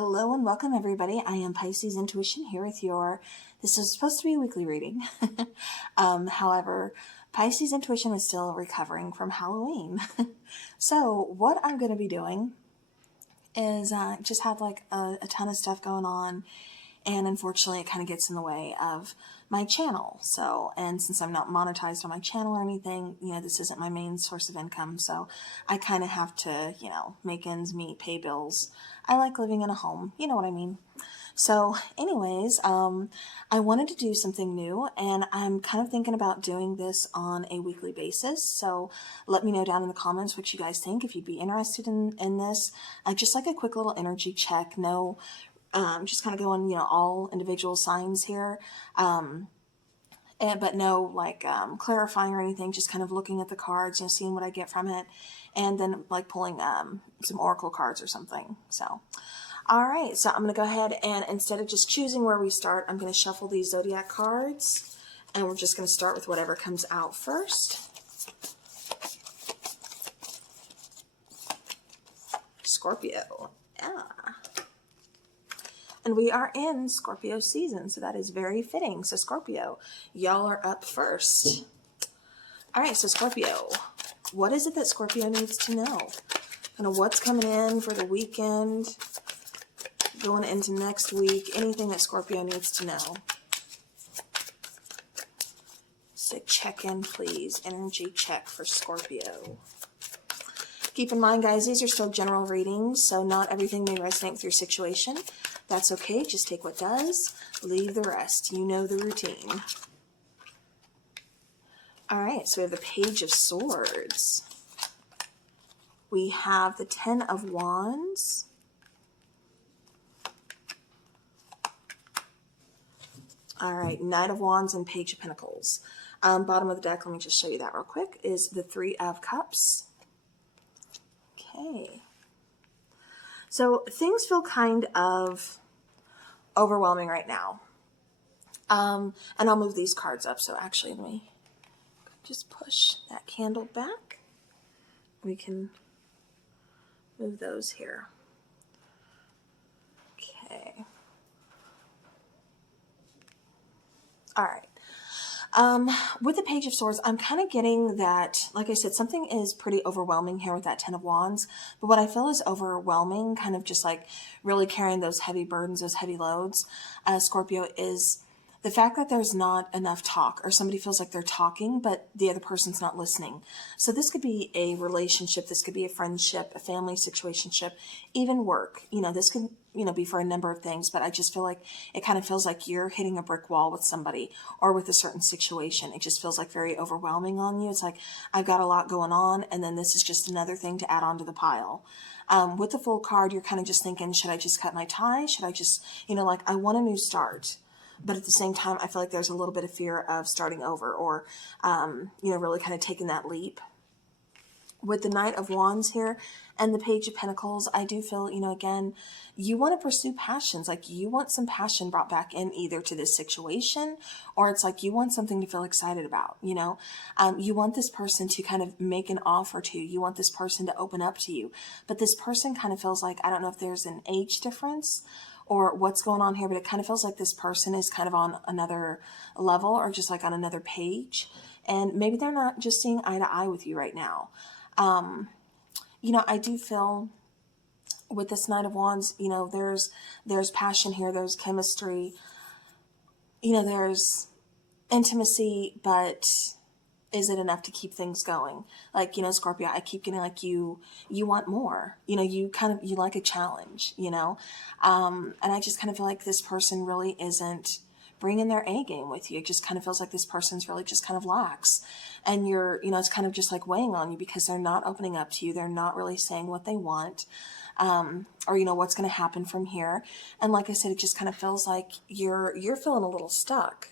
Hello and welcome everybody. I am Pisces Intuition here with this is supposed to be a weekly reading. However, Pisces Intuition is still recovering from Halloween. So what I'm going to be doing is just had like a ton of stuff going on, and unfortunately it kind of gets in the way of my channel. So, and since I'm not monetized on my channel or anything, this isn't my main source of income. So I kind of have to, make ends meet, pay bills. I like living in a home. You know what I mean? So anyways, I wanted to do something new, and I'm kind of thinking about doing this on a weekly basis. So let me know down in the comments what you guys think, if you'd be interested in this. Just like a quick little energy check. No, just kind of going, all individual signs here. But no like clarifying or anything, just kind of looking at the cards, seeing what I get from it, and then like pulling some oracle cards or something. So all right, so I'm going to go ahead and instead of just choosing where we start, I'm going to shuffle these zodiac cards, and we're just going to start with whatever comes out first. Scorpio. Yeah. And we are in Scorpio season, so that is very fitting. So Scorpio, y'all are up first. All right, so Scorpio, what is it that Scorpio needs to know? What's coming in for the weekend, going into next week, anything that Scorpio needs to know. So check in, please. Energy check for Scorpio. Keep in mind, guys, these are still general readings, so not everything may resonate with your situation. That's okay. Just take what does, leave the rest. You know the routine. All right, so we have the Page of Swords. We have the Ten of Wands. All right, Knight of Wands and Page of Pentacles. Bottom of the deck, let me just show you that real quick, is the Three of Cups. Okay. So things feel kind of overwhelming right now. And I'll move these cards up. So actually, let me just push that candle back. We can move those here. Okay. All right. With the Page of Swords, I'm kind of getting that, like I said, something is pretty overwhelming here with that Ten of Wands. But what I feel is overwhelming, kind of just like really carrying those heavy burdens, those heavy loads, Scorpio, is the fact that there's not enough talk, or somebody feels like they're talking, but the other person's not listening. So this could be a relationship, this could be a friendship, a family situationship, even work. This could, be for a number of things, but I just feel like it kind of feels like you're hitting a brick wall with somebody or with a certain situation. It just feels like very overwhelming on you. It's like, I've got a lot going on, and then this is just another thing to add on to the pile. With the Fool card, you're kind of just thinking, should I just cut my tie? Should I just, like, I want a new start. But at the same time, I feel like there's a little bit of fear of starting over, or, really kind of taking that leap. With the Knight of Wands here and the Page of Pentacles, I do feel, again, you want to pursue passions. Like, you want some passion brought back in either to this situation, or it's like you want something to feel excited about, you want this person to kind of make an offer to you. You want this person to open up to you. But this person kind of feels like, I don't know if there's an age difference or what's going on here, but it kind of feels like this person is kind of on another level, or just like on another page. And maybe they're not just seeing eye to eye with you right now. I do feel with this Knight of Wands, there's passion here, there's chemistry, there's intimacy, but is it enough to keep things going? Like, Scorpio, I keep getting like you want more, you like a challenge, and I just kind of feel like this person really isn't bringing their A game with you. It just kind of feels like this person's really just kind of lax, and you're, it's kind of just like weighing on you because they're not opening up to you. They're not really saying what they want, or, what's going to happen from here. And like I said, it just kind of feels like you're feeling a little stuck.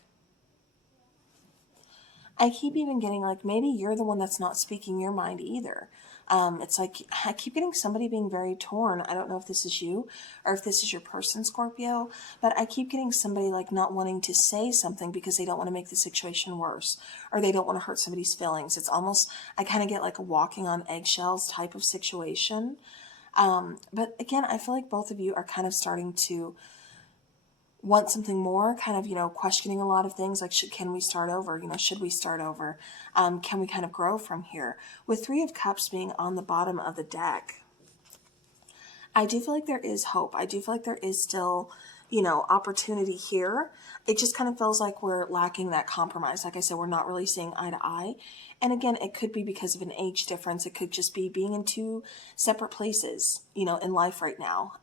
I keep even getting like, maybe you're the one that's not speaking your mind either. It's like, I keep getting somebody being very torn. I don't know if this is you or if this is your person, Scorpio, but I keep getting somebody like not wanting to say something because they don't want to make the situation worse, or they don't want to hurt somebody's feelings. It's almost, I kind of get like a walking on eggshells type of situation. But again, I feel like both of you are kind of starting to want something more, kind of, questioning a lot of things like, can we start over? Should we start over? Can we kind of grow from here? With Three of Cups being on the bottom of the deck, I do feel like there is hope. I do feel like there is still, opportunity here. It just kind of feels like we're lacking that compromise. Like I said, we're not really seeing eye to eye. And again, it could be because of an age difference. It could just be being in two separate places, in life right now.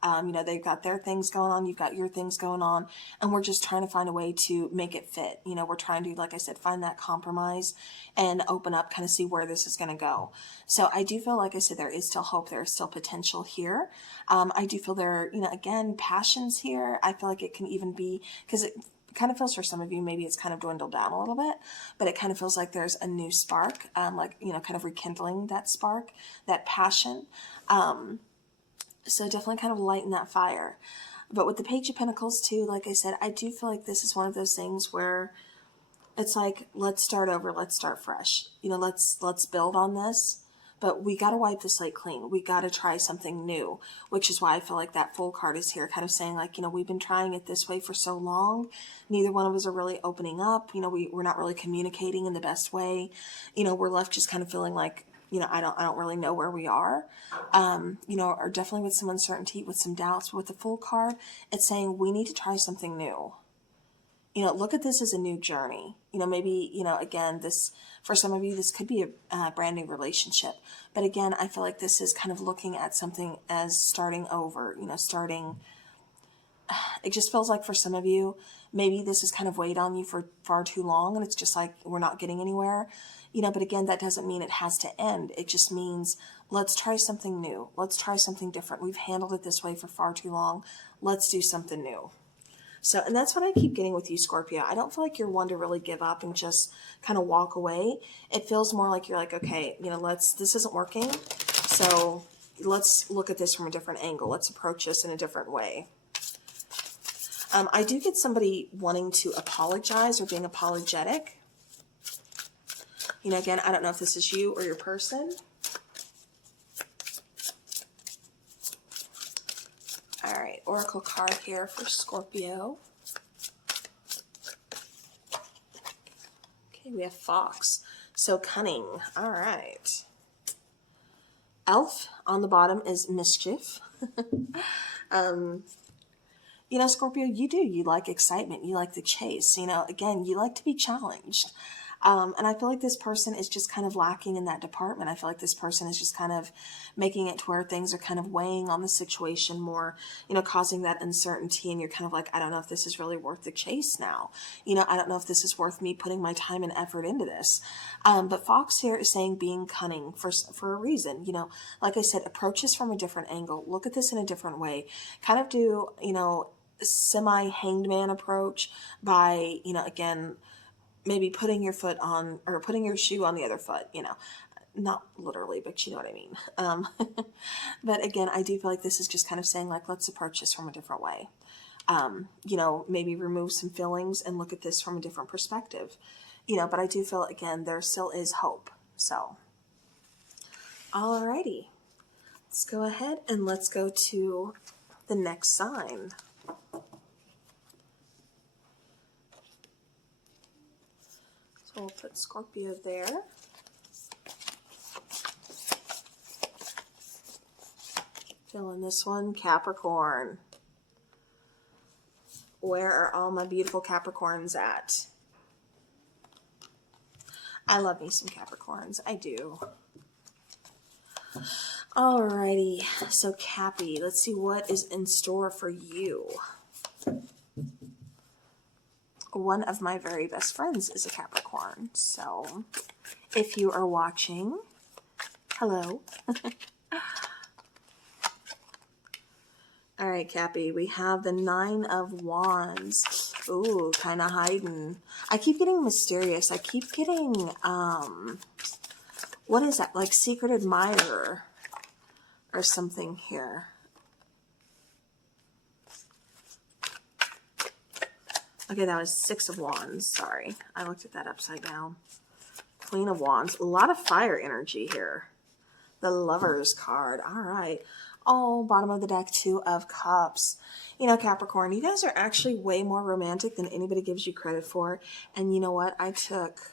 They've got their things going on. You've got your things going on. And we're just trying to find a way to make it fit. We're trying to, like I said, find that compromise and open up, kind of see where this is going to go. So I do feel, like I said, there is still hope. There is still potential here. I do feel there, again, passions here. I feel like it can even be, because it kind of feels for some of you, maybe it's kind of dwindled down a little bit, but it kind of feels like there's a new spark, kind of rekindling that spark, that passion. So definitely kind of lighten that fire. But with the Page of Pentacles too, like I said, I do feel like this is one of those things where it's like, let's start over, let's start fresh. Let's build on this. But we got to wipe the slate clean. We got to try something new, which is why I feel like that Fool card is here, kind of saying like, we've been trying it this way for so long. Neither one of us are really opening up. We're not really communicating in the best way. We're left just kind of feeling like, I don't really know where we are. Or definitely with some uncertainty, with some doubts. But with the Fool card, it's saying we need to try something new. Look at this as a new journey. Maybe, again, this, for some of you, this could be a brand new relationship. But again, I feel like this is kind of looking at something as starting over, it just feels like for some of you, maybe this has kind of weighed on you for far too long and it's just like, we're not getting anywhere, but again, that doesn't mean it has to end. It just means let's try something new. Let's try something different. We've handled it this way for far too long. Let's do something new. So, and that's what I keep getting with you, Scorpio. I don't feel like you're one to really give up and just kind of walk away. It feels more like you're like, okay, this isn't working. So let's look at this from a different angle. Let's approach this in a different way. I do get somebody wanting to apologize or being apologetic. Again, I don't know if this is you or your person. All right, Oracle card here for Scorpio. Okay, we have Fox. So cunning. All right. Elf on the bottom is mischief. Scorpio, you like excitement. You like the chase. Again, you like to be challenged. And I feel like this person is just kind of lacking in that department. I feel like this person is just kind of making it to where things are kind of weighing on the situation more, causing that uncertainty. And you're kind of like, I don't know if this is really worth the chase now. I don't know if this is worth me putting my time and effort into this. But Fox here is saying being cunning for a reason. Like I said, approach this from a different angle. Look at this in a different way. Kind of do, semi-hanged man approach by, again, maybe putting your foot on, or putting your shoe on the other foot, not literally, but you know what I mean. But again, I do feel like this is just kind of saying like, let's approach this from a different way. Maybe remove some feelings and look at this from a different perspective, but I do feel, again, there still is hope. So, alrighty, let's go ahead and let's go to the next sign. So we'll put Scorpio there. Fill in this one, Capricorn. Where are all my beautiful Capricorns at? I love me some Capricorns. I do. Alrighty. So Cappy, let's see what is in store for you. One of my very best friends is a Capricorn. So if you are watching, hello. All right, Cappy, we have the Nine of Wands. Ooh, kind of hiding. I keep getting mysterious. I keep getting, what is that? Like secret admirer or something here. Okay, that was Six of Wands. Sorry, I looked at that upside down. Queen of Wands. A lot of fire energy here. The Lovers card. All right. Oh, bottom of the deck, Two of Cups. You know, Capricorn, you guys are actually way more romantic than anybody gives you credit for. And you know what? I took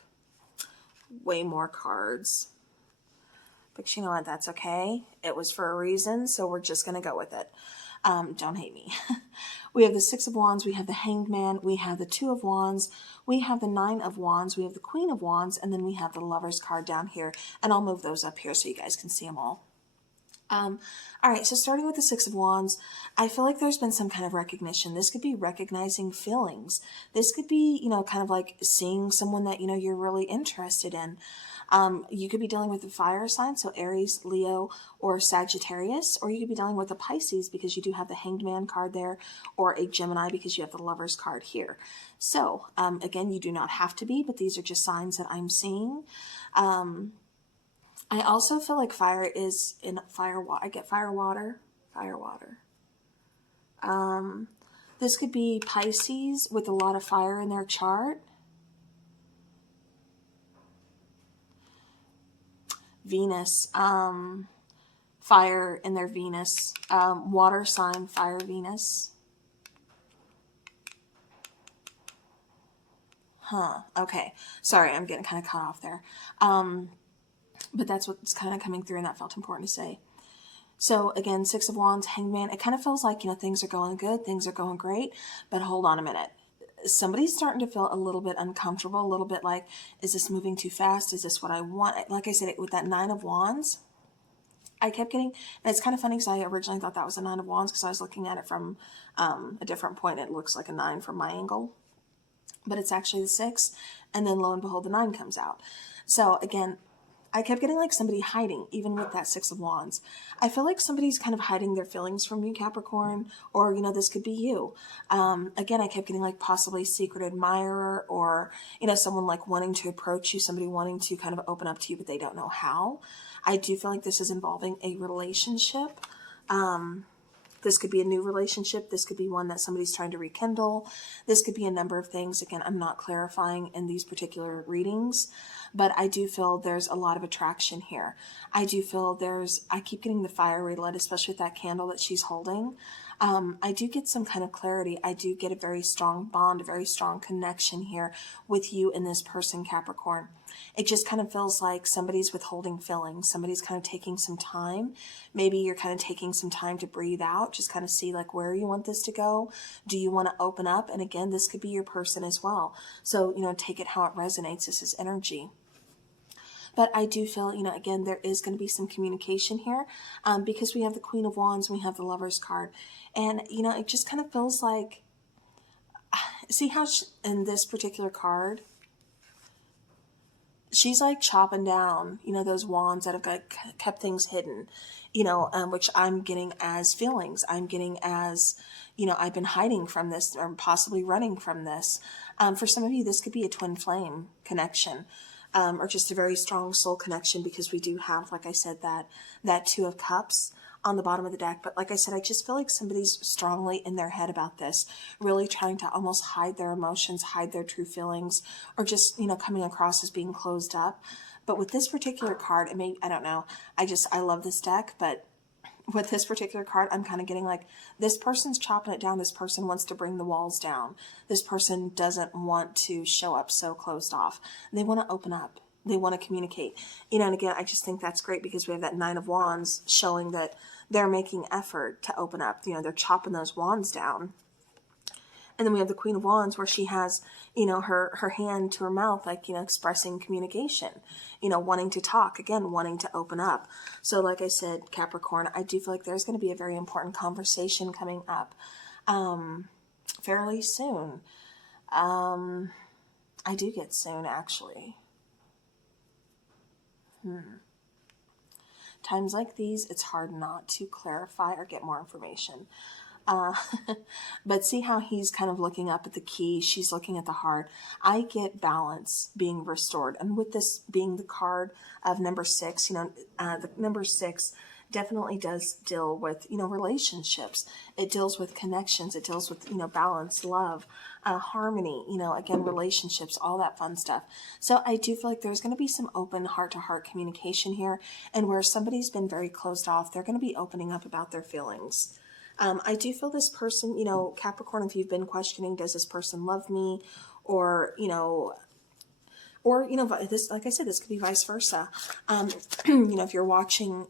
way more cards. But you know what? That's okay. It was for a reason, so we're just going to go with it. Don't hate me. We have the Six of Wands, we have the Hanged Man, we have the Two of Wands, we have the Nine of Wands, we have the Queen of Wands, and then we have the Lover's card down here. And I'll move those up here so you guys can see them all. All right, so starting with the Six of Wands, I feel like there's been some kind of recognition. This could be recognizing feelings. This could be, you know, kind of like seeing someone that, you know, you're really interested in. You could be dealing with a fire sign, so Aries, Leo, or Sagittarius, or you could be dealing with a Pisces because you do have the Hanged Man card there, or a Gemini because you have the Lover's card here. So, again, you do not have to be, but these are just signs that I'm seeing. I also feel like fire is in fire. I get fire water. This could be Pisces with a lot of fire in their chart. Venus, fire in their Venus. Water sign, fire Venus. Okay. Sorry, I'm getting kind of cut off there. But that's what's kind of coming through, and that felt important to say. So again, Six of Wands, Hanged Man, it kind of feels like, you know, things are going good, things are going great, but hold on a minute. Somebody's starting to feel a little bit uncomfortable, a little bit like, is this moving too fast? Is this what I want? Like I said, with that Nine of Wands, I kept getting, and it's kind of funny because I originally thought that was a Nine of Wands because I was looking at it from a different point. It looks like a 9 from my angle, but it's actually the 6, and then lo and behold, the 9 comes out. So again, I kept getting like somebody hiding, even with that Six of Wands. I feel like somebody's kind of hiding their feelings from you, Capricorn, or, you know, this could be you. Again, I kept getting like possibly secret admirer, or, you know, someone like wanting to approach you, somebody wanting to kind of open up to you, but they don't know how. I do feel like this is involving a relationship. This could be a new relationship. This could be one that somebody's trying to rekindle. This could be a number of things. Again, I'm not clarifying in these particular readings, but I do feel there's a lot of attraction here. I do feel I keep getting the fire relit, especially with that candle that she's holding. I do get some kind of clarity. I do get a very strong bond, a very strong connection here with you and this person, Capricorn. It just kind of feels like somebody's withholding feelings. Somebody's kind of taking some time. Maybe you're kind of taking some time to breathe out, just kind of see like where you want this to go. Do you want to open up? And again, this could be your person as well. So, you know, take it how it resonates. This is energy. But I do feel, you know, again, there is going to be some communication here because we have the Queen of Wands, we have the Lover's card. And, you know, it just kind of feels like, see how in this particular card, she's like chopping down, you know, those wands that have kept things hidden, you know, which I'm getting as feelings. I'm getting as, you know, I've been hiding from this or possibly running from this. For some of you, this could be a twin flame connection. Or just a very strong soul connection, because we do have, like I said, that Two of Cups on the bottom of the deck. But like I said, I just feel like somebody's strongly in their head about this, really trying to almost hide their emotions, hide their true feelings, or just, you know, coming across as being closed up. But with this particular card, I don't know. I love this deck, but with this particular card, I'm kind of getting like, this person's chopping it down. This person wants to bring the walls down. This person doesn't want to show up so closed off. They want to open up. They want to communicate. You know, and again, I just think that's great because we have that Nine of Wands showing that they're making effort to open up. You know, they're chopping those wands down. And then we have the Queen of Wands where she has, you know, her hand to her mouth, like, you know, expressing communication, you know, wanting to talk, again, wanting to open up. So like I said, Capricorn, I do feel like there's going to be a very important conversation coming up fairly soon. I do get soon, actually. Times like these, it's hard not to clarify or get more information. But see how he's kind of looking up at the key. She's looking at the heart. I get balance being restored. And with this being the card of number 6, you know, the number 6 definitely does deal with, you know, relationships. It deals with connections. It deals with, you know, balance, love. harmony, you know, again, relationships, all that fun stuff. So I do feel like there's going to be some open heart-to-heart communication here, and where somebody's been very closed off, they're going to be opening up about their feelings. I do feel this person, you know, Capricorn, if you've been questioning, does this person love me? Or, you know, this, like I said, this could be vice versa. You know, if you're watching,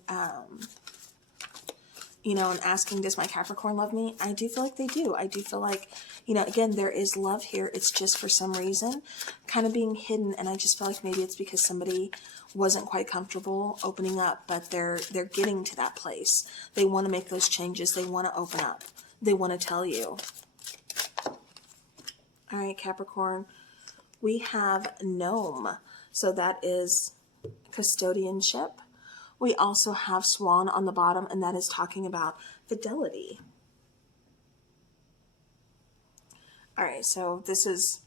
you know, and asking, does my Capricorn love me? I do feel like they do. I do feel like, you know, again, there is love here. It's just for some reason kind of being hidden. And I just feel like maybe it's because somebody wasn't quite comfortable opening up, but they're getting to that place. They want to make those changes. They want to open up. They want to tell you. All right, Capricorn, we have gnome. So that is custodianship. We also have swan on the bottom, and that is talking about fidelity. All right, so this is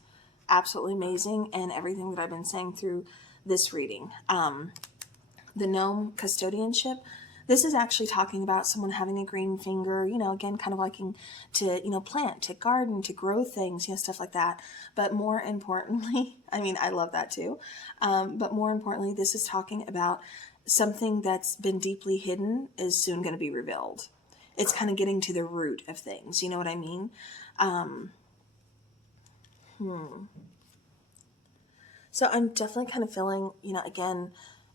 absolutely amazing, and everything that I've been saying through this reading. The gnome custodianship, this is actually talking about someone having a green finger, you know, again, kind of liking to, you know, plant, to garden, to grow things, you know, stuff like that. But more importantly, I mean, I love that too. But more importantly, this is talking about something that's been deeply hidden is soon going to be revealed. It's kind of getting to the root of things. You know what I mean? So I'm definitely kind of feeling, you know, again,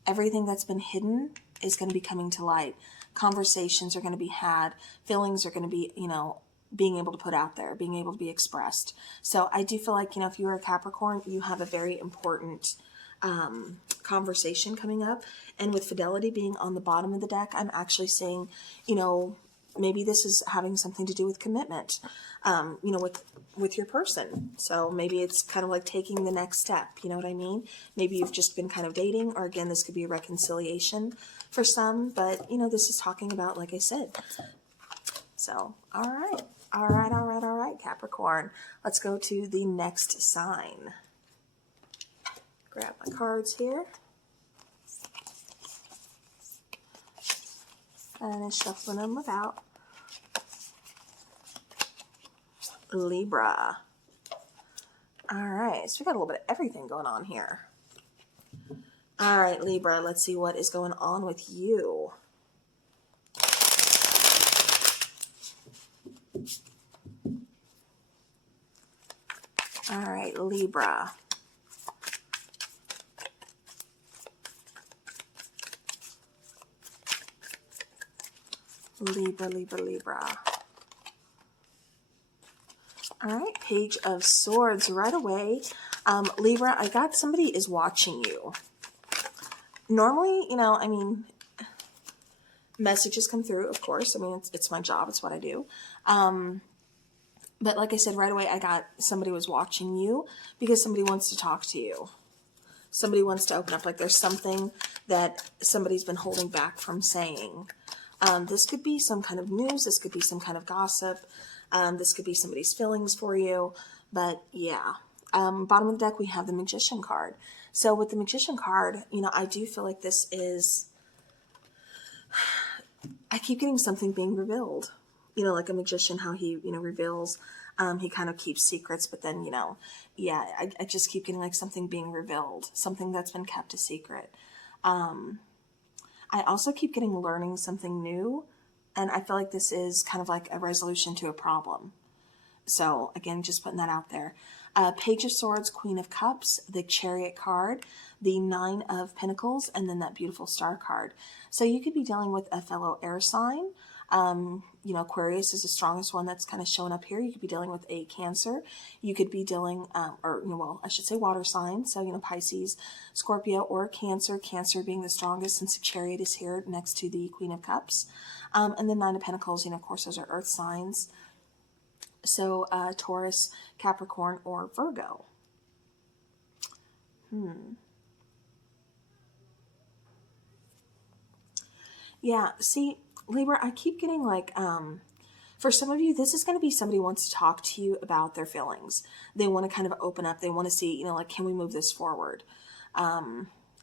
everything that's been hidden is going to be coming to light. Conversations are going to be had. Feelings are going to be, you know, being able to put out there, being able to be expressed. So I do feel like, you know, if you are a Capricorn, you have a very important conversation coming up. And with fidelity being on the bottom of the deck, I'm actually seeing, you know, maybe this is having something to do with commitment, you know, with your person. So maybe it's kind of like taking the next step. You know what I mean? Maybe you've just been kind of dating, or again, this could be a reconciliation for some, but you know, this is talking about, like I said. So, all right, Capricorn. Let's go to the next sign. Grab my cards here. And then shuffling them without. Libra. All right, so we got a little bit of everything going on here. All right, Libra, let's see what is going on with you. All right, Libra. Libra. All right, Page of Swords right away. Libra, I got somebody is watching you. Normally, you know, I mean, messages come through, of course. I mean, it's my job. It's what I do. But like I said, right away, I got somebody was watching you because somebody wants to talk to you. Somebody wants to open up. Like there's something that somebody's been holding back from saying. This could be some kind of news. This could be some kind of gossip. This could be somebody's feelings for you. But yeah, bottom of the deck, we have the Magician card. So with the Magician card, you know, I do feel like this is, I keep getting something being revealed. You know, like a magician, how he, you know, reveals, he kind of keeps secrets, but then, you know, yeah, I just keep getting like something being revealed, something that's been kept a secret. I also keep getting learning something new, and I feel like this is kind of like a resolution to a problem. So again, just putting that out there. Page of Swords, Queen of Cups, the Chariot card, the Nine of Pentacles, and then that beautiful Star card. So you could be dealing with a fellow air sign. You know, Aquarius is the strongest one that's kind of showing up here. You could be dealing with a Cancer. You could be dealing, or, you know, well, I should say water sign. So, you know, Pisces, Scorpio, or Cancer. Cancer being the strongest since the Chariot is here next to the Queen of Cups. And then Nine of Pentacles, you know, of course, those are earth signs. So, Taurus, Capricorn, or Virgo. Yeah, see, Libra, I keep getting like, for some of you, this is going to be somebody wants to talk to you about their feelings. They want to kind of open up. They want to see, you know, like, can we move this forward?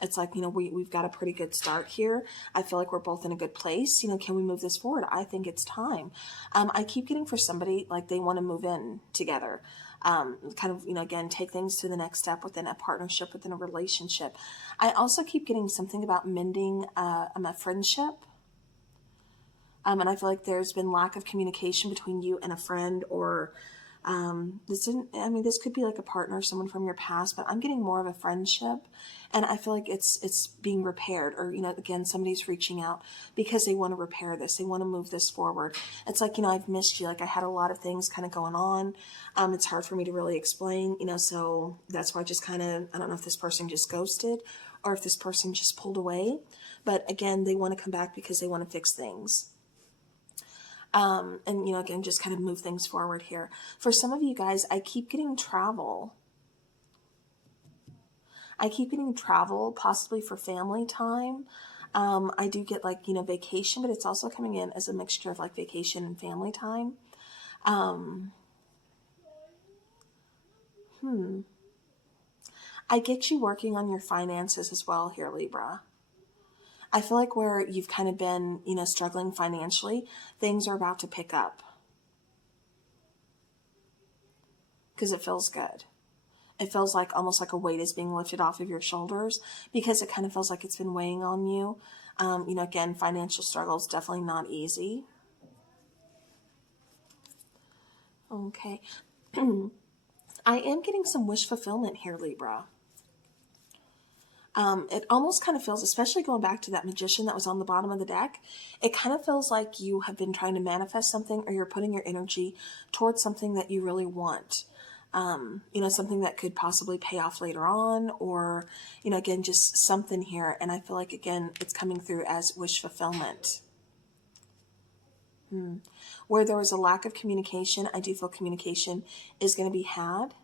It's like, you know, we've got a pretty good start here. I feel like we're both in a good place. You know, can we move this forward? I think it's time. I keep getting for somebody, like they want to move in together. kind of, again, take things to the next step within a partnership, within a relationship. I also keep getting something about mending a friendship. And I feel like there's been lack of communication between you and a friend, or this could be like a partner, someone from your past, but I'm getting more of a friendship, and I feel like it's being repaired, or, again, somebody's reaching out because they want to repair this. They want to move this forward. It's like, I've missed you. Like, I had a lot of things kind of going on. It's hard for me to really explain, so that's why I just kind of, I don't know if this person just ghosted or if this person just pulled away, but again, they want to come back because they want to fix things. And, again, just kind of move things forward here. For some of you guys, I keep getting travel. I keep getting travel, possibly for family time. I do get like, vacation, but it's also coming in as a mixture of like vacation and family time. I get you working on your finances as well here, Libra. I feel like where you've kind of been, struggling financially, things are about to pick up. Because it feels good. It feels like almost like a weight is being lifted off of your shoulders, because it kind of feels like it's been weighing on you. Again, financial struggles, definitely not easy. Okay. I am getting some wish fulfillment here, Libra. It almost kind of feels, especially going back to that magician that was on the bottom of the deck, it kind of feels like you have been trying to manifest something, or you're putting your energy towards something that you really want. Something that could possibly pay off later on, or, again, just something here. And I feel like, again, it's coming through as wish fulfillment. Where there was a lack of communication, I do feel communication is going to be had.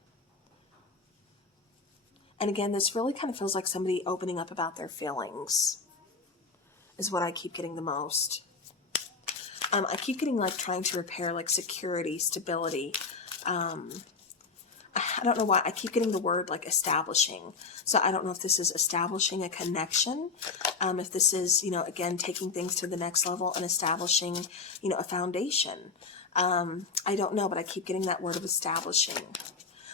And again, this really kind of feels like somebody opening up about their feelings is what I keep getting the most. I keep getting like trying to repair like security, stability. I don't know why I keep getting the word like establishing. So I don't know if this is establishing a connection. If this is, again, taking things to the next level and establishing, a foundation. I don't know, but I keep getting that word of establishing.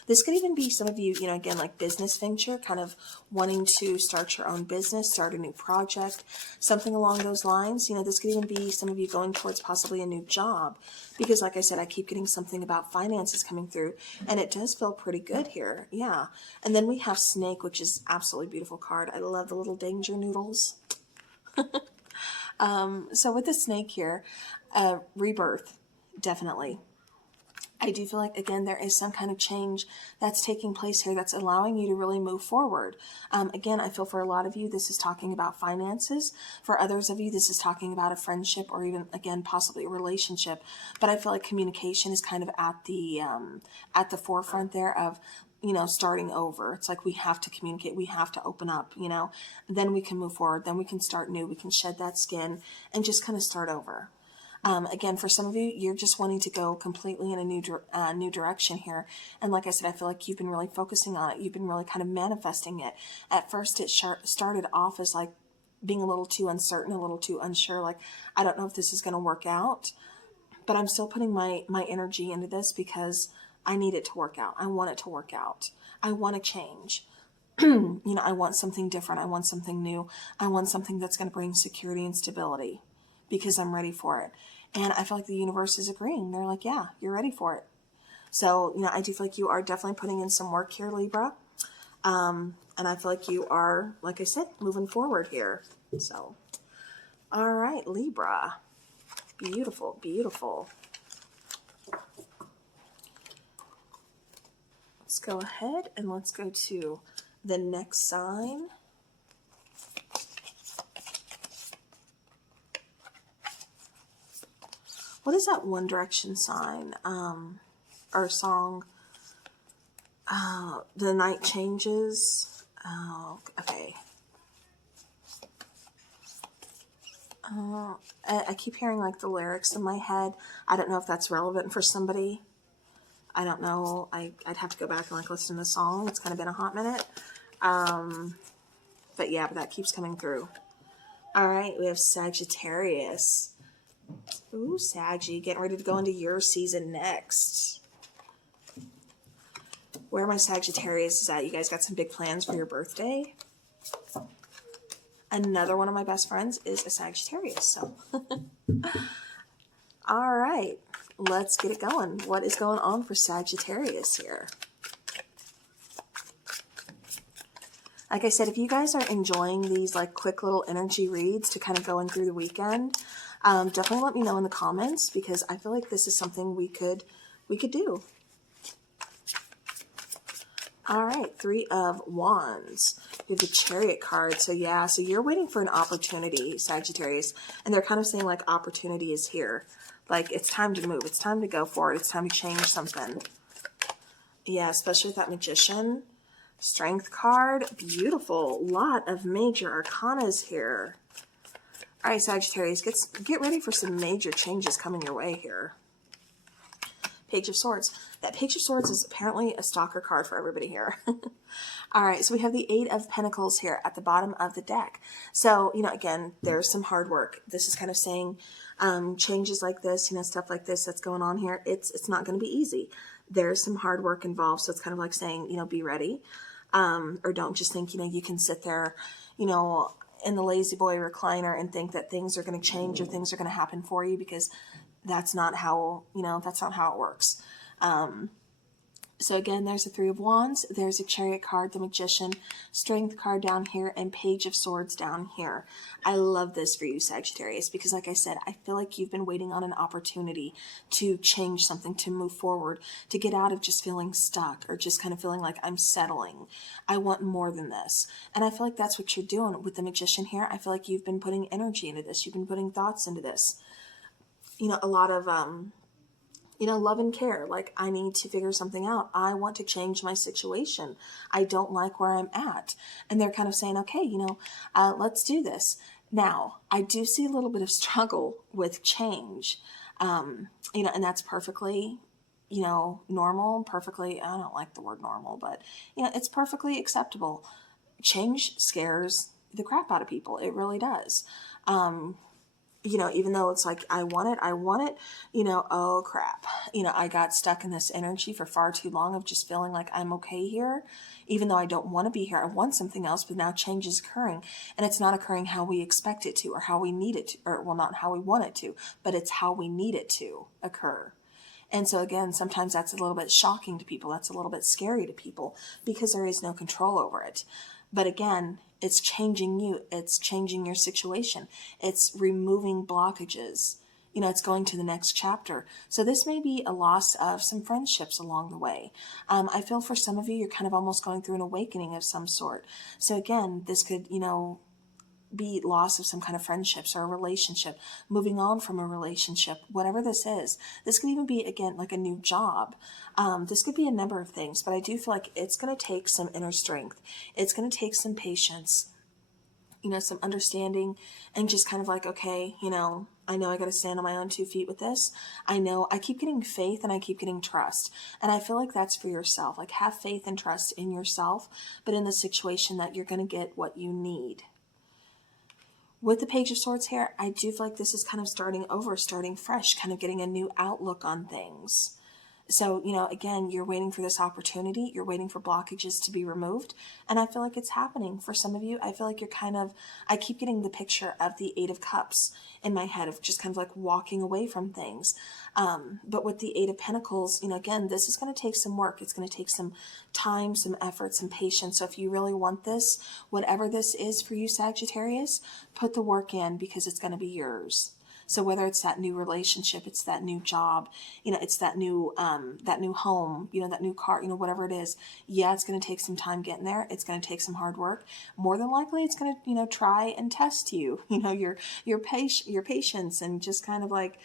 This could even be some of you, again, like business venture, kind of wanting to start your own business, start a new project, something along those lines. This could even be some of you going towards possibly a new job, because like I said, I keep getting something about finances coming through, and it does feel pretty good here. Yeah. And then we have Snake, which is absolutely beautiful card. I love the little danger noodles. So with the Snake here, rebirth, definitely. I do feel like, again, there is some kind of change that's taking place here that's allowing you to really move forward. Again, I feel for a lot of you, this is talking about finances. For others of you, this is talking about a friendship, or even, again, possibly a relationship. But I feel like communication is kind of at the forefront there of, starting over. It's like we have to communicate. We have to open up, then we can move forward. Then we can start new. We can shed that skin and just kind of start over. Again, for some of you, you're just wanting to go completely in a new direction here. And like I said, I feel like you've been really focusing on it. You've been really kind of manifesting it. At first, it started off as like being a little too uncertain, a little too unsure. Like, I don't know if this is going to work out, but I'm still putting my energy into this because I need it to work out. I want it to work out. I want to change. I want something different. I want something new. I want something that's going to bring security and stability, because I'm ready for it. And I feel like the universe is agreeing. They're like, yeah, you're ready for it. So, I do feel like you are definitely putting in some work here, Libra. And I feel like you are, like I said, moving forward here. So, all right, Libra. Beautiful, beautiful. Let's go ahead and let's go to the next sign. What is that One Direction sign, or song? The Night Changes. Oh, okay. I keep hearing like the lyrics in my head. I don't know if that's relevant for somebody. I don't know. I'd have to go back and like listen to the song. It's kind of been a hot minute. But yeah, but that keeps coming through. All right, we have Sagittarius. Ooh, Saggy, getting ready to go into your season next. Where my Sagittarius is at, you guys got some big plans for your birthday. Another one of my best friends is a Sagittarius, so. All right, let's get it going. What is going on for Sagittarius here? Like I said, if you guys are enjoying these like quick little energy reads to kind of going through the weekend, definitely let me know in the comments, because I feel like this is something we could do. All right, Three of Wands. We have the Chariot card. So yeah, so you're waiting for an opportunity, Sagittarius, and they're kind of saying like opportunity is here. Like it's time to move. It's time to go for it. It's time to change something. Yeah, especially with that Magician. Strength card. Beautiful. Lot of major arcanas here. All right, Sagittarius, get ready for some major changes coming your way here. Page of Swords. That Page of Swords is apparently a stalker card for everybody here. All right, so we have the Eight of Pentacles here at the bottom of the deck. So, you know, again, there's some hard work. This is kind of saying changes like this, you know, stuff like this that's going on here. It's not going to be easy. There's some hard work involved. So it's kind of like saying, you know, be ready. Or don't just think, you know, you can sit there, you know, in the lazy boy recliner and think that things are going to change or things are going to happen for you, because that's not how, you know, that's not how it works. So again, there's the Three of Wands, there's a Chariot card, the Magician, Strength card down here, and Page of Swords down here. I love this for you, Sagittarius, because like I said, I feel like you've been waiting on an opportunity to change something, to move forward, to get out of just feeling stuck or just kind of feeling like I'm settling. I want more than this. And I feel like that's what you're doing with the Magician here. I feel like you've been putting energy into this. You've been putting thoughts into this. You know, a lot of, you know, love and care. Like, I need to figure something out. I want to change my situation. I don't like where I'm at. And they're kind of saying, okay, you know, let's do this. Now, I do see a little bit of struggle with change, you know, and that's perfectly, you know, normal, perfectly, I don't like the word normal, but, you know, it's perfectly acceptable. Change scares the crap out of people. It really does. You know, even though it's like, I want it, you know, oh crap. You know, I got stuck in this energy for far too long of just feeling like I'm okay here, even though I don't want to be here. I want something else, but now change is occurring, and it's not occurring how we expect it to, or how we need it to, or well, not how we want it to, but it's how we need it to occur. And so again, sometimes that's a little bit shocking to people. That's a little bit scary to people because there is no control over it. But again, it's changing you. It's changing your situation. It's removing blockages. You know, it's going to the next chapter. So this may be a loss of some friendships along the way. I feel for some of you, you're kind of almost going through an awakening of some sort. So again, this could, you know, be loss of some kind of friendships or a relationship, moving on from a relationship, whatever this is. This could even be, again, like a new job. This could be a number of things, but I do feel like it's going to take some inner strength. It's going to take some patience, you know, some understanding, and just kind of like, okay, you know I got to stand on my own 2 feet with this. I know I keep getting faith and I keep getting trust. And I feel like that's for yourself. Like, have faith and trust in yourself, but in the situation that you're going to get what you need. With the Page of Swords here, I do feel like this is kind of starting over, starting fresh, kind of getting a new outlook on things. So, you know, again, you're waiting for this opportunity. You're waiting for blockages to be removed. And I feel like it's happening. For some of you, I feel like you're kind of, I keep getting the picture of the Eight of Cups in my head of just kind of like walking away from things. But with the Eight of Pentacles, you know, again, this is going to take some work. It's going to take some time, some effort, some patience. So if you really want this, whatever this is for you, Sagittarius, put the work in, because it's going to be yours. So whether it's that new relationship, it's that new job, you know, it's that new home, you know, that new car, you know, whatever it is. Yeah, it's going to take some time getting there. It's going to take some hard work. More than likely, it's going to, you know, try and test you, you know, your patience, and just kind of like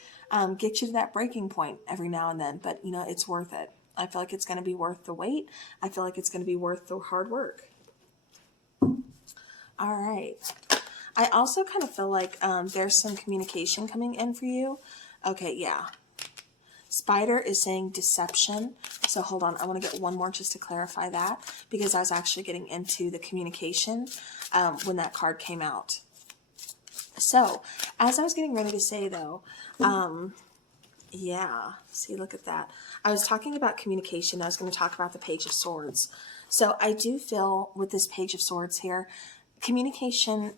get you to that breaking point every now and then. But, you know, it's worth it. I feel like it's going to be worth the wait. I feel like it's going to be worth the hard work. All right. I also kind of feel like there's some communication coming in for you. Okay, yeah. Spider is saying deception. So hold on. I want to get one more just to clarify that, because I was actually getting into the communication when that card came out. So as I was getting ready to say, though, Yeah, see, look at that. I was talking about communication. I was going to talk about the Page of Swords. So I do feel with this Page of Swords here, communication,